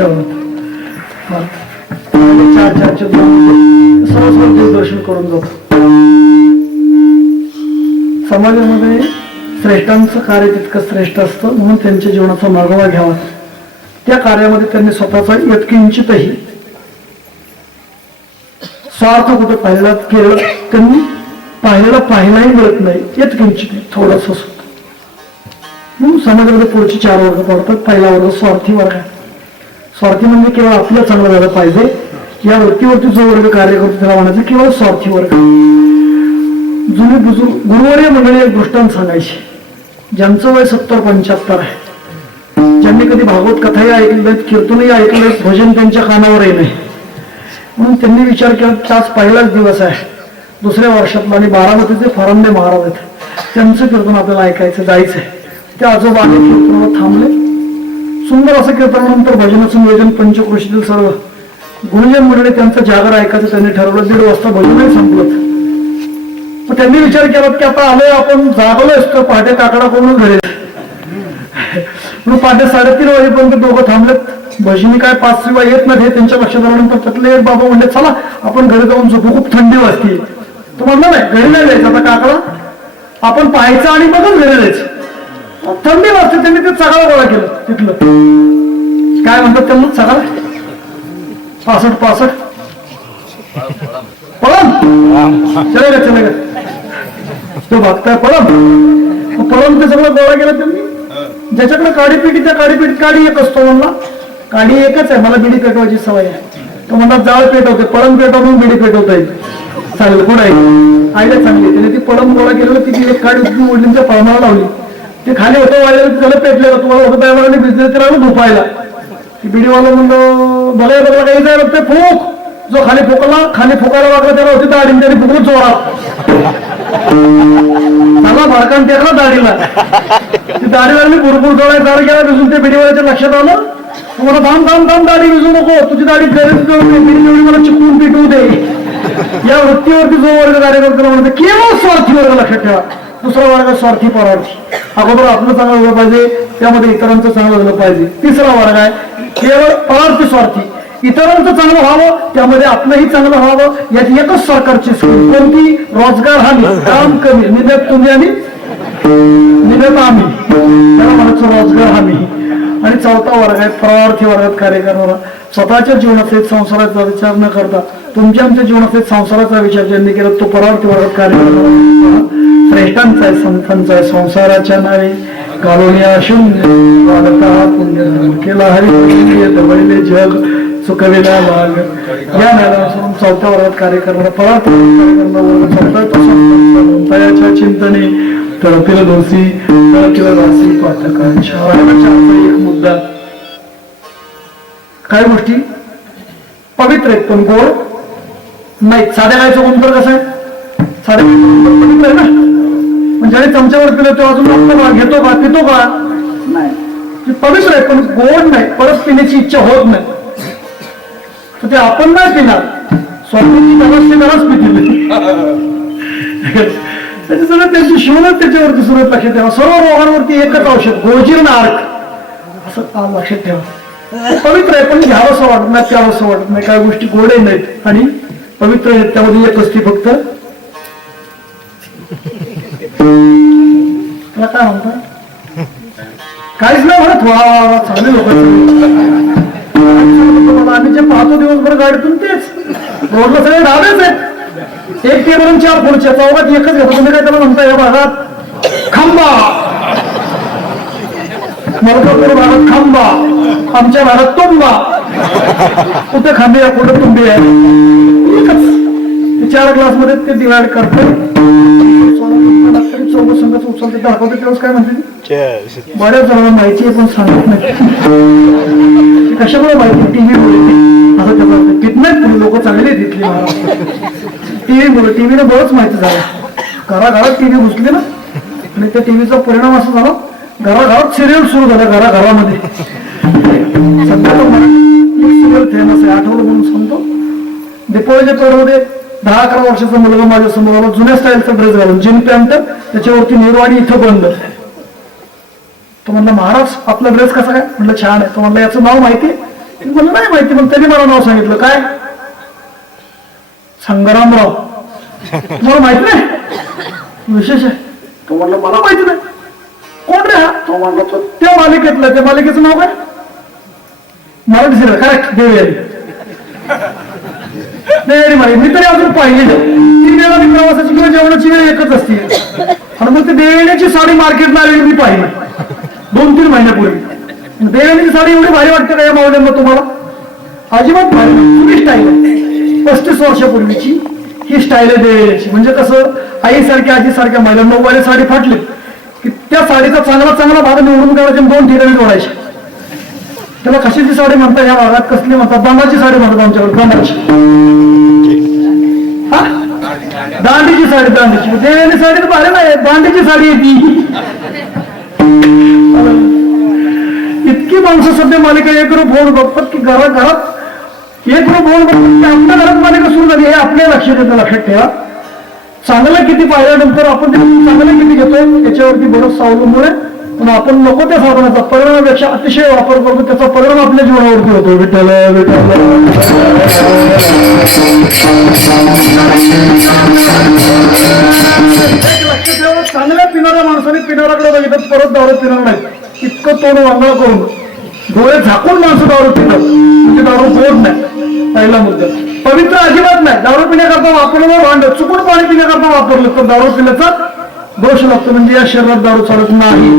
ठेवत सरस्वती दर्शन करून जातो. समाजामध्ये श्रेष्ठांचं कार्य तितकं श्रेष्ठ असतं म्हणून त्यांच्या जीवनाचा मागोवा घ्यावा. त्या कार्यामध्ये त्यांनी स्वतःचा यत्किंचितही स्वार्थ कुठे पाहिला केलं त्यांनी पाहिलाही मिळत नाही. यत्किंचित थोडस होत म्हणून समाजामध्ये पुढचे 4 वर्ग पडतात. पहिला वर्ग स्वार्थी वर्ग आहे. स्वार्थी म्हणजे केवळ आपलं चांगलं झालं पाहिजे या वृत्तीवरती जो वर्ग कार्य करतो त्याला म्हणायचं केवळ स्वार्थी वर्ग. जुने बुजुर्ग गुरुवर्य मंडळी एक दृष्टांत सांगायची. ज्यांचं वय 70-75 आहे, ज्यांनी कधी भागवत कथाही ऐकले, कीर्तनही ऐकले, भजन त्यांच्या कानावरही नाही, म्हणून त्यांनी विचार केला की आज पहिलाच दिवस आहे दुसऱ्या वर्षातला आणि बारामतीचे फरंदे महाराज आहेत, त्यांचं कीर्तन आपल्याला ऐकायचं जायचंय. त्या आजोबा कीर्तनावर थांबले. सुंदर असं कीर्तनानंतर भजनाचं नियोजन पंचक्रोशीतील सर्व गुरुजन मंडळी त्यांचं जागर ऐकायचं त्यांनी ठरवलं. 1:30 वाजता भजनही संपलं. मग त्यांनी विचार केला की आता आलोय आपण, जागलो असतो पहाटे काकडा करून घरी. मग पहाटे 3:30 वाजेपर्यंत दोघं थांबलेत. भजनी काय 5 शिवाय येत नाही हे त्यांच्या लक्षात आल्यानंतर त्यातले एक बाबा म्हणले चला आपण घरी जाऊन झोपू, खूप थंडी वाजते. तो म्हणला नाही घरी नाही जायचं, आता काकडा आपण पाहायचं आणि मगच घरी जायचं. थंडी वाजते. त्यांनी ते सगळं गोळा केलं तिथलं काय म्हणतात त्यांना सगळं 65 पळम चले तो बघताय पळम ते सगळं गोळा केलं त्यांनी. ज्याच्याकडे काडी पेटी त्या काडी पेटीत काडी एक असतो. म्हणला काडी एकच आहे, मला बिडी पेटवायची सवय आहे. तो म्हणला जाळ पेटवते, पळम पेटवून बिडी पेटवता येईल. चांगलं कोण आहे आयडिया चांगली. त्याने ती पळम गोळा केलेलं ती एक काडी वडिलांच्या पळमाला लावली. ते खाली होतं वाढलेलं त्याला पेटलेलं. तुम्हाला होतं त्यावर बिझनेस राहिलं झोपायला. ती बिडीवाला म्हणलं बघायला काही जायला ते फूक. जो खाली फुकायला वागला त्याला होती दाढी, त्याने फुकून जोरात मला भडकान टेकला दाढीला. ती दाढी लागली भरपूर डोळ्यात दाढ गेला भिजून. ते बिडीवाल्याच्या लक्षात आलं. तुम्हाला थांब दाढी भिजू नको, तुझी दाढी बिडी मला चिकवून पिटवू दे. या वृत्तीवरती जो वर्ग कार्य करतो म्हणतो केवळ स्वार्थी वर्ग लक्षात ठेवा. दुसरा वर्ग स्वार्थी परार्थी. अगोदर आपलं चांगलं झालं पाहिजे, त्यामध्ये इतरांचं चांगलं झालं पाहिजे. तिसरा वर्ग आहे केवळ परार्थी स्वार्थी. इतरांचं चांगलं व्हावं, त्यामध्ये आपलंही चांगलं व्हावं. यात एकच सरकारची स्कीम कोणती? रोजगार हमी, काम कमी, निधक तुम्ही आणि निधक आम्ही, त्याला म्हणायचं रोजगार हमी. आणि चौथा वर्ग आहे परार्थी वर्गात कार्य करणारा. स्वतःच्या जीवनाचा संसाराचा विचार न करता तुमच्या आमच्या जीवनाचा संसाराचा विचार ज्यांनी केला तो परार्थी वर्गात कार्य करणारा श्रेष्ठांचा आहे, संतांचा आहे. संसाराच्या नावे कालोनिया शून्य पुण्य केला हरी दबळले जग चुकविला मार्ग. या ज्ञानानुसारून चौथ्या वर्गात कार्य करणारा परार्थी तयाच्या चिंतने तळपील दोषी तळपील रासी पाठकांच्या. एक मुद्दा काय गोष्टी पवित्र आहेत पण गोड नाही. साध्या गायचं गुंतर कसं आहे? साध्या पवित्र आहे ना. म्हणजे आणि चमच्यावर पिलो तो अजून बघतो का, घेतो का, पितो का? नाही. पवित्र आहे पण गोड नाही, परत पिण्याची इच्छा होत नाही. तर ते आपण नाही पिणार. स्वामींची नमस्ते त्यालाच पितील. त्याचे सगळं त्यांची शिवणच त्याच्यावरती सुरुवात लक्षात ठेवा. सर्व रोगांवरती एकच औषध गोजीर नारक असं लक्षात ठेवा. पवित्र आहे पण घ्यावंसं वाटत नाही, प्यावंसं वाटत नाही. काही गोष्टी गोडे नाहीत आणि पवित्र आहेत. त्यामध्ये एक असते फक्त त्याला काय म्हणतात काहीच नाही म्हणत. वा चांगले लोक आम्ही जे पाहतो दिवसभर गाडीतून तेच रोडला सगळे ढाबेच आहेत. एक टेबल 4 खुर्च्या चौघात एकच घेतो. तुम्ही काय त्याला म्हणता या भागात खांबा, मर्दापूर भागात खांबा, आमच्या भागात तुंबा. कुठे खांबे आहे कुठे तुंबे आहे. एकच 4 ग्लास मध्ये ते डिवाइड करतो. चौघ संघाचं उचलते दाखवते तेव्हाच काय म्हणते बऱ्याच जणांना माहिती आहे पण सांगत नाही. कशामुळे माहिती? टीव्ही मुळे असं त्याचा कितने लोक चांगले तिथली टीव्ही मुळे. टीव्हीने बरंच माहिती झालं. घराघरात टीव्ही घुसले ना आणि त्या टीव्हीचा परिणाम असा झाला घराघरात सिरियल सुरू झालं. घराघरामध्ये सध्या तो मराठी सिरियल फेमस आहे. आठवलं म्हणून सांगतो. दीपावलीच्या पेडमध्ये 10-11 वर्षाचा मुलगा माझ्या समोर आला. जुन्या स्टाईलचा ड्रेस घालून जीन पॅन्ट, त्याच्यावरती नेरवाडी इथं बंद. तो म्हणला महाराज आपला ड्रेस कसा काय? म्हटलं छान आहे. तो म्हणला याचं नाव माहिती? मला नाही माहिती, मग त्यांनी मला नाव सांगितलं. काय? संग्रामराव. मला माहित नाही विशेष आहे. तो म्हणलं मला माहिती नाही. कोण रे हा? तो म्हणला तो त्या मालिकेतला. त्या मालिकेचं नाव काय? मराठी सिरियल. करेक्ट. देवयानी मालिक. मी तरी अजून पाहिली 3 वेळा मी प्रवासाची किंवा जेवणाची वेळ एकच असते. आणि मग ते देवयानीची साडी मार्केटला आलेली मी पाहिली 2-3 महिन्यापूर्वी. देवयानीची साडी एवढी भारी वाटते का या मावल्यांना तुम्हाला? अजिबात भारी. तुम्ही स्टाईल आहे 35 वर्षापूर्वीची ही स्टाईल आहे देवयानीची. म्हणजे कसं आईसारख्या आजीसारख्या महिला 9वारी साडी फाटली की त्या साडीचा चांगला भाग निवडून काढायचे 2 ठिकाणी जोडायचे. त्याला कशाची साडी म्हणतात या भागात? कसली म्हणतात? बांधाची साडी म्हणतात आमच्याकडे. बांधाची दांडीची साडी. दांडीची देवयानी साडी तर भारी नाही, दांडीची साडी आहे ती. इतकी माणसं सध्या मालिका एक रूप होऊन बघतात की घरात एक रूप होऊन बघतात की आपल्या घरात मालिका सुरू झाली हे आपल्या लक्षात येतं. लक्षात ठेवा. चांगलं किती पाहिल्यानंतर आपण चांगलं किती घेतो याच्यावरती बरंच अवलंबून आहे. पण आपण नको त्या साधनाचा परिणामापेक्षा अतिशय वापर करतो, त्याचा परिणाम आपल्या जीवनावरती होतो. विठ्ठल लक्षात ठेवा. चांगल्या पिणाऱ्या माणसाने पिणाऱ्याकडे बघितलं परत दारू पिणार नाही. इतकं तोंड वांगळ करून डोळे झाकून माणसं दारू पितात म्हणजे दारू गोड नाही. पहिला मुद्दा. पवित्र अजिबात नाही. दारू पिण्याकरता वापरलं भांड चुकून पाणी पिण्याकरता वापरलं तर दारू पिण्याचा दोष लागतो. म्हणजे या शरीरात दारू चालत नाही.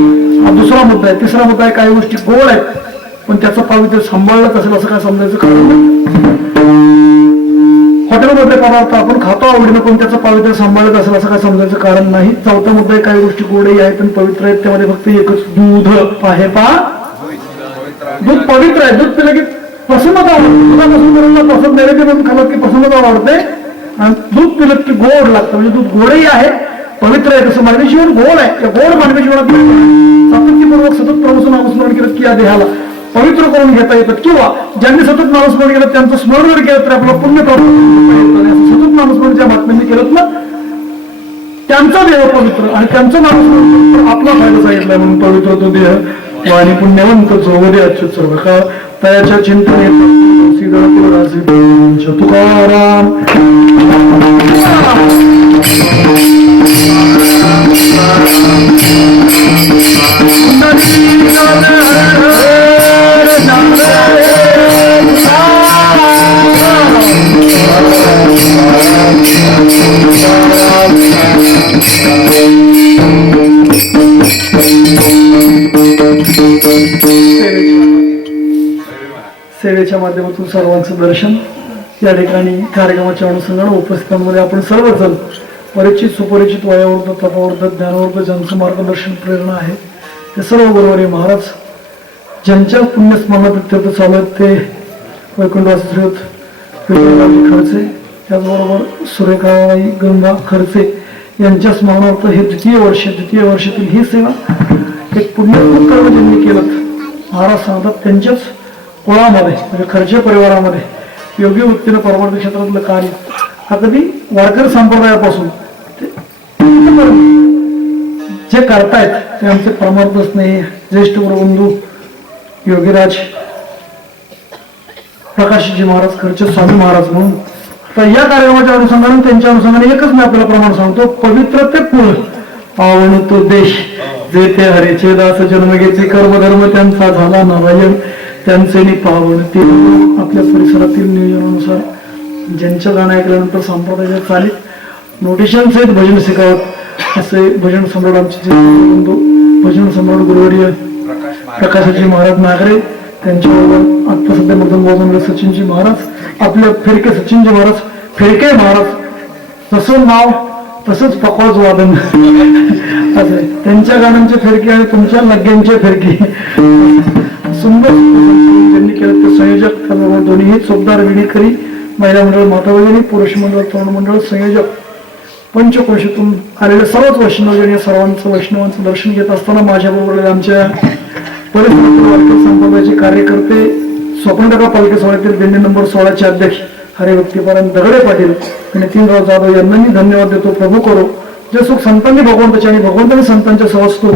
हा दुसरा मुद्दा आहे. तिसरा मुद्दा आहे काही गोष्टी गोड आहेत पण त्याचं पावित्र्य सांभाळत असेल असं काय समजायचं कारण नाही. हॉटेलमधले पदार्थ आपण खातो आवडीनं पण त्याचं पावित्र्य सांभाळत असेल असं काय समजायचं कारण नाही. चौथा मुद्दा आहे काही गोष्टी गोडही आहेत पण पवित्र आहेत. त्यामध्ये फक्त एकच दूध आहे. दूध पवित्र आहे. दूध पिलं की प्रसन्नता आवडते. दुधापासून मुलांना पसंत नाही ते पण खाल्लं की प्रसन्नता वाढते. आणि दूध पिलं की गोड लागतं म्हणजे दूध गोडही आहे पवित्र आहे. तसं मानवी जीवन गोड आहे. त्या गोड मानवी जीवनात सातत्यपूर्वक सतत प्रभूचं नामस्मरण केलं की या देहाला पवित्र करून घेता येतात. किंवा ज्यांनी सतत नामस्मरण केलं त्यांचं स्मरण जर केलं तर आपलं पुण्य प्राप्त. सतत नामस्मरण ज्या महात्म्यांनी केलं ना त्यांचा देह पवित्र आणि त्यांचं नामस्मरण आपला फायदा सांगितलाय म्हणून पवित्र तो देह वाणी पुण्यवंत जोवदे अच्युत सर्व काळ तयाच्या चिंतने तुकाराम. सेवेच्या माध्यमातून सर्वांचं दर्शन या ठिकाणी कार्यक्रमाच्या अनुषंगाने उपस्थितांमध्ये आपण सर्वजण परिचित सुपरिचित वयावृद्ध तपवृद्ध ज्ञानवृद्ध ज्यांचं मार्गदर्शन प्रेरणा आहे ते सर्व गुरुवारी महाराज ज्यांच्या पुण्यस्मरणात तीर्थ चालू आहेत ते वैकुंठवासी श्रीयुत विजयरावजी खडसे त्याचबरोबर सुरेखाबाई गंगा खडसे यांच्या स्मरणार्थ हे द्वितीय वर्षातील ही सेवा एक पुण्यकृत कर्म ज्यांनी केलं महाराज सांगतात त्यांच्याच कुळामध्ये म्हणजे खर्चे परिवारामध्ये योग्य वृत्तीनं परमार्थ क्षेत्रातलं कार्य अगदी वारकरी संप्रदायापासून जे करतायत ते आमचे परमार्थ स्नेही ज्येष्ठ गुरुबंधू योगीराज प्रकाशजी महाराज खर्चे स्वामी महाराज म्हणून तर या कार्यक्रमाच्या अनुषंगाने त्यांच्या अनुषंगाने एकच मी आपल्याला प्रमाण सांगतो. पवित्र ते कुळ पावन तो देश जे ते हरेचे दास जन्मगेचे कर्मधर्म त्यांचा झाला नारायण त्यांचे पावन ते आपल्या परिसरातील नियोजनानुसार ज्यांच्या गाणं ऐकल्यानंतर संप्रदायाच्या चालीत नोटिशन सहित भजन शिकावत असे भजन सम्राट आमचे भजन सम्राट गुरुवर्य प्रकाशजी महाराज नागरे त्यांच्याबरोबर आता सध्या मधून बोलून सचिनजी महाराज आपले फिरके सचिनजी महाराज फिरके महाराज तसं नाव तसंच पकवाज वादन असं त्यांच्या गाण्यांचे फिरके आणि तुमच्या लग्यांचे फिरके सुंदर ज्यांनी केलं ते संयोजक त्याबरोबर दोन्ही चोपदार विणेकरी महिला मंडळ माता भगिनी पुरुष मंडळ तरुण मंडळ संयोजक पंचकोशीतून आलेल्या सर्वच वैष्णवजन सर्वांचं वैष्णवांचं दर्शन घेत असताना माझ्याबरोबर आमच्या परिसरातील वारकरी संप्रदायाचे कार्यकर्ते स्वप्नटका पालखी सोहळ्यातील दिंडी नंबर 16चे अध्यक्ष हरिभक्तीपरायण दगडे पाटील आणि नितीनराव जाधव यांना मी धन्यवाद देतो. प्रभू करो जे सुख संतांनी भगवंताचे आणि भगवंतांनी संतांच्या सहज सुख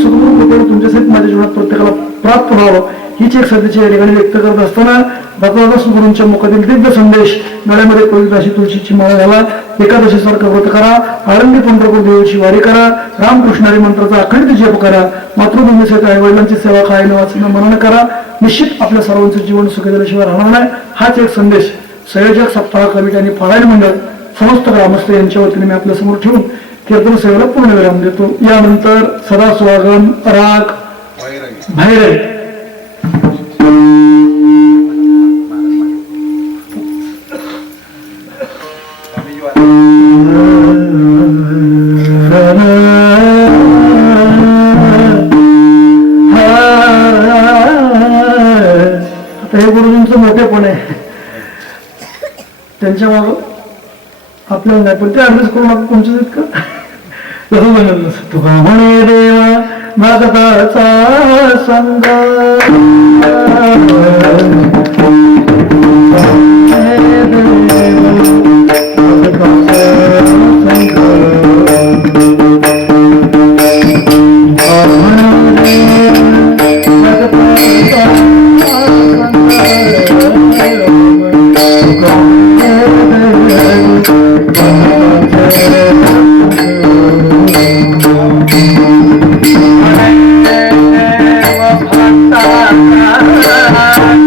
सद्गुरू तुमच्या सहित माझ्या जीवनात प्रत्येकाला प्राप्त व्हावं हीच एक सध्याची या ठिकाणी व्यक्त करत असताना दत्तदास गुरूंच्या मुखातील दिव्य संदेश गळ्यामध्ये पवित्र अशी तुळशीची माळ घाला, एकादशीसारखं व्रत करा, आळंदी पंढरपूर देवीची वारी करा, रामकृष्णारी मंत्राचा अखंडित जप करा, मातृभूमीसाठी आई वडिलांची सेवा काय वाचणं मनन करा. निश्चित आपल्या सर्वांचं जीवन सुखी झाल्याशिवाय राहणार नाही. हाच एक संदेश संयोजक सप्ताह कमिटी आणि पारायण मंडळ समस्त ग्रामस्थ यांच्या वतीने मी आपल्या समोर ठेवून कीर्तन सेवेला पूर्णविराम देतो. यानंतर सदा स्वागम राग भैरवी. आता हे गुरुजींचं मोठेपण आहे, त्यांच्या माग आपल्याला नाही, पण ते ऍडजस्ट करून आपण तुमचं इतकं कसं म्हणत नसतं. तुका म्हणे देवा भगताचा संग भक्ता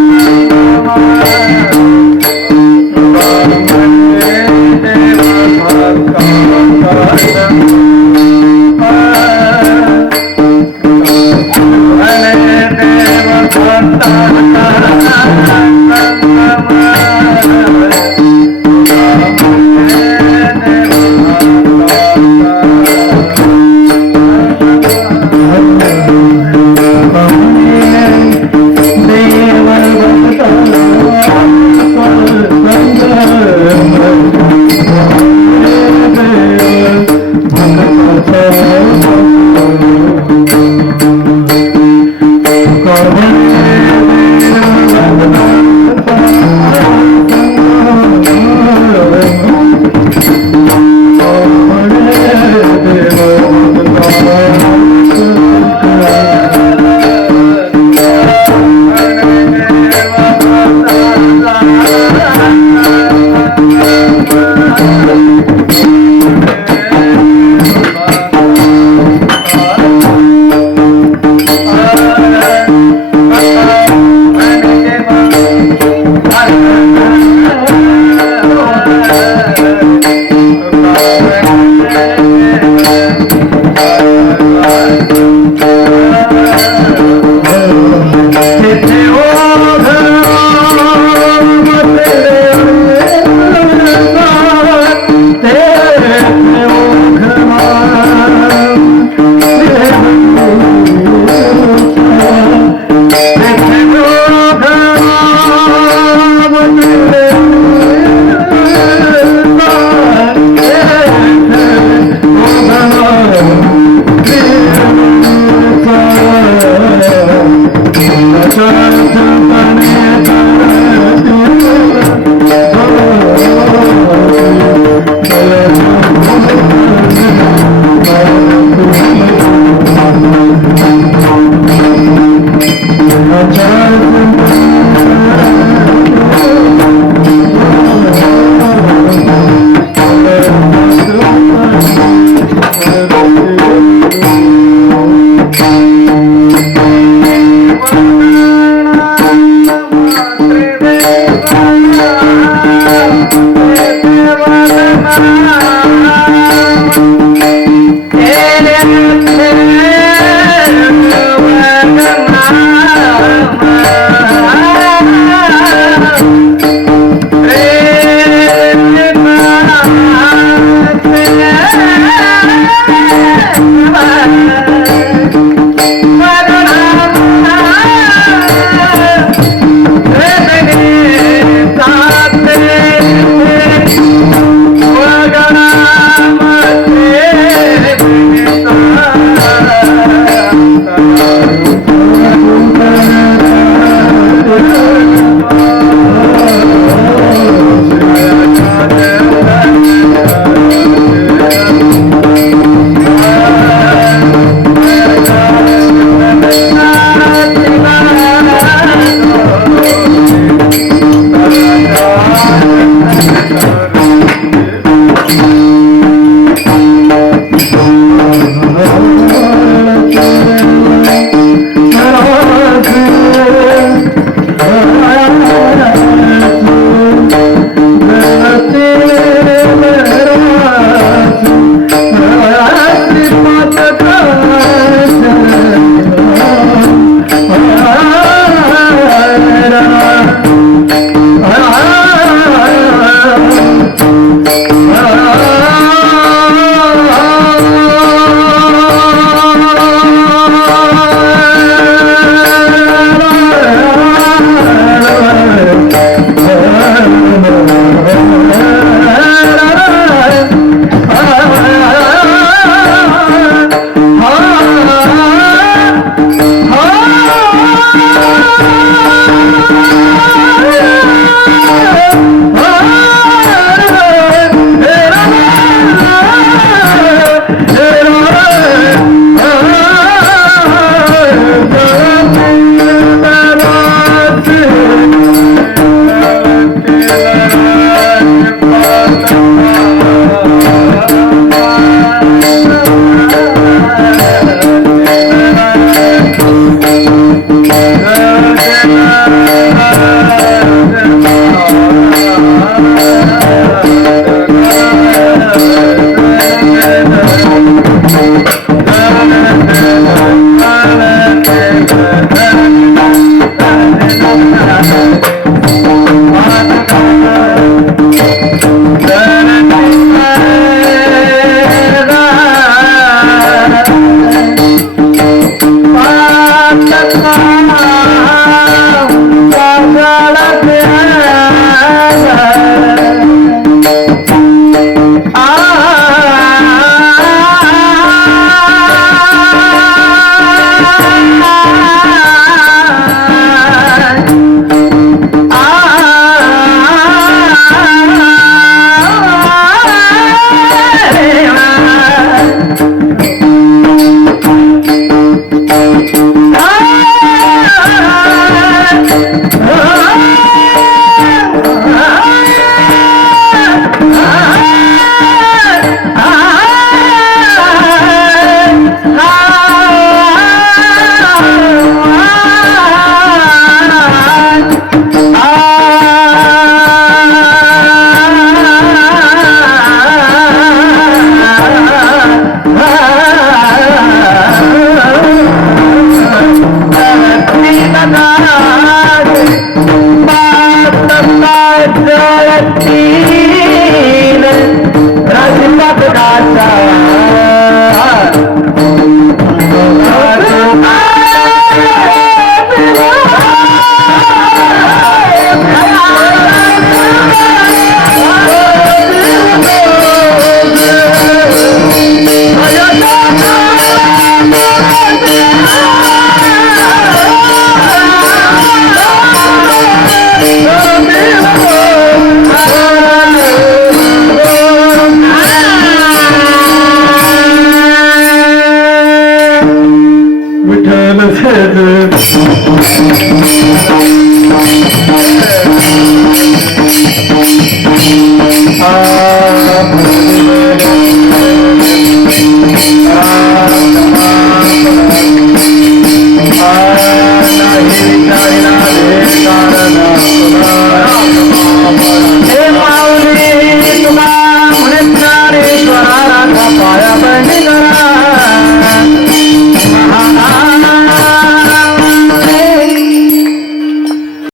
बसे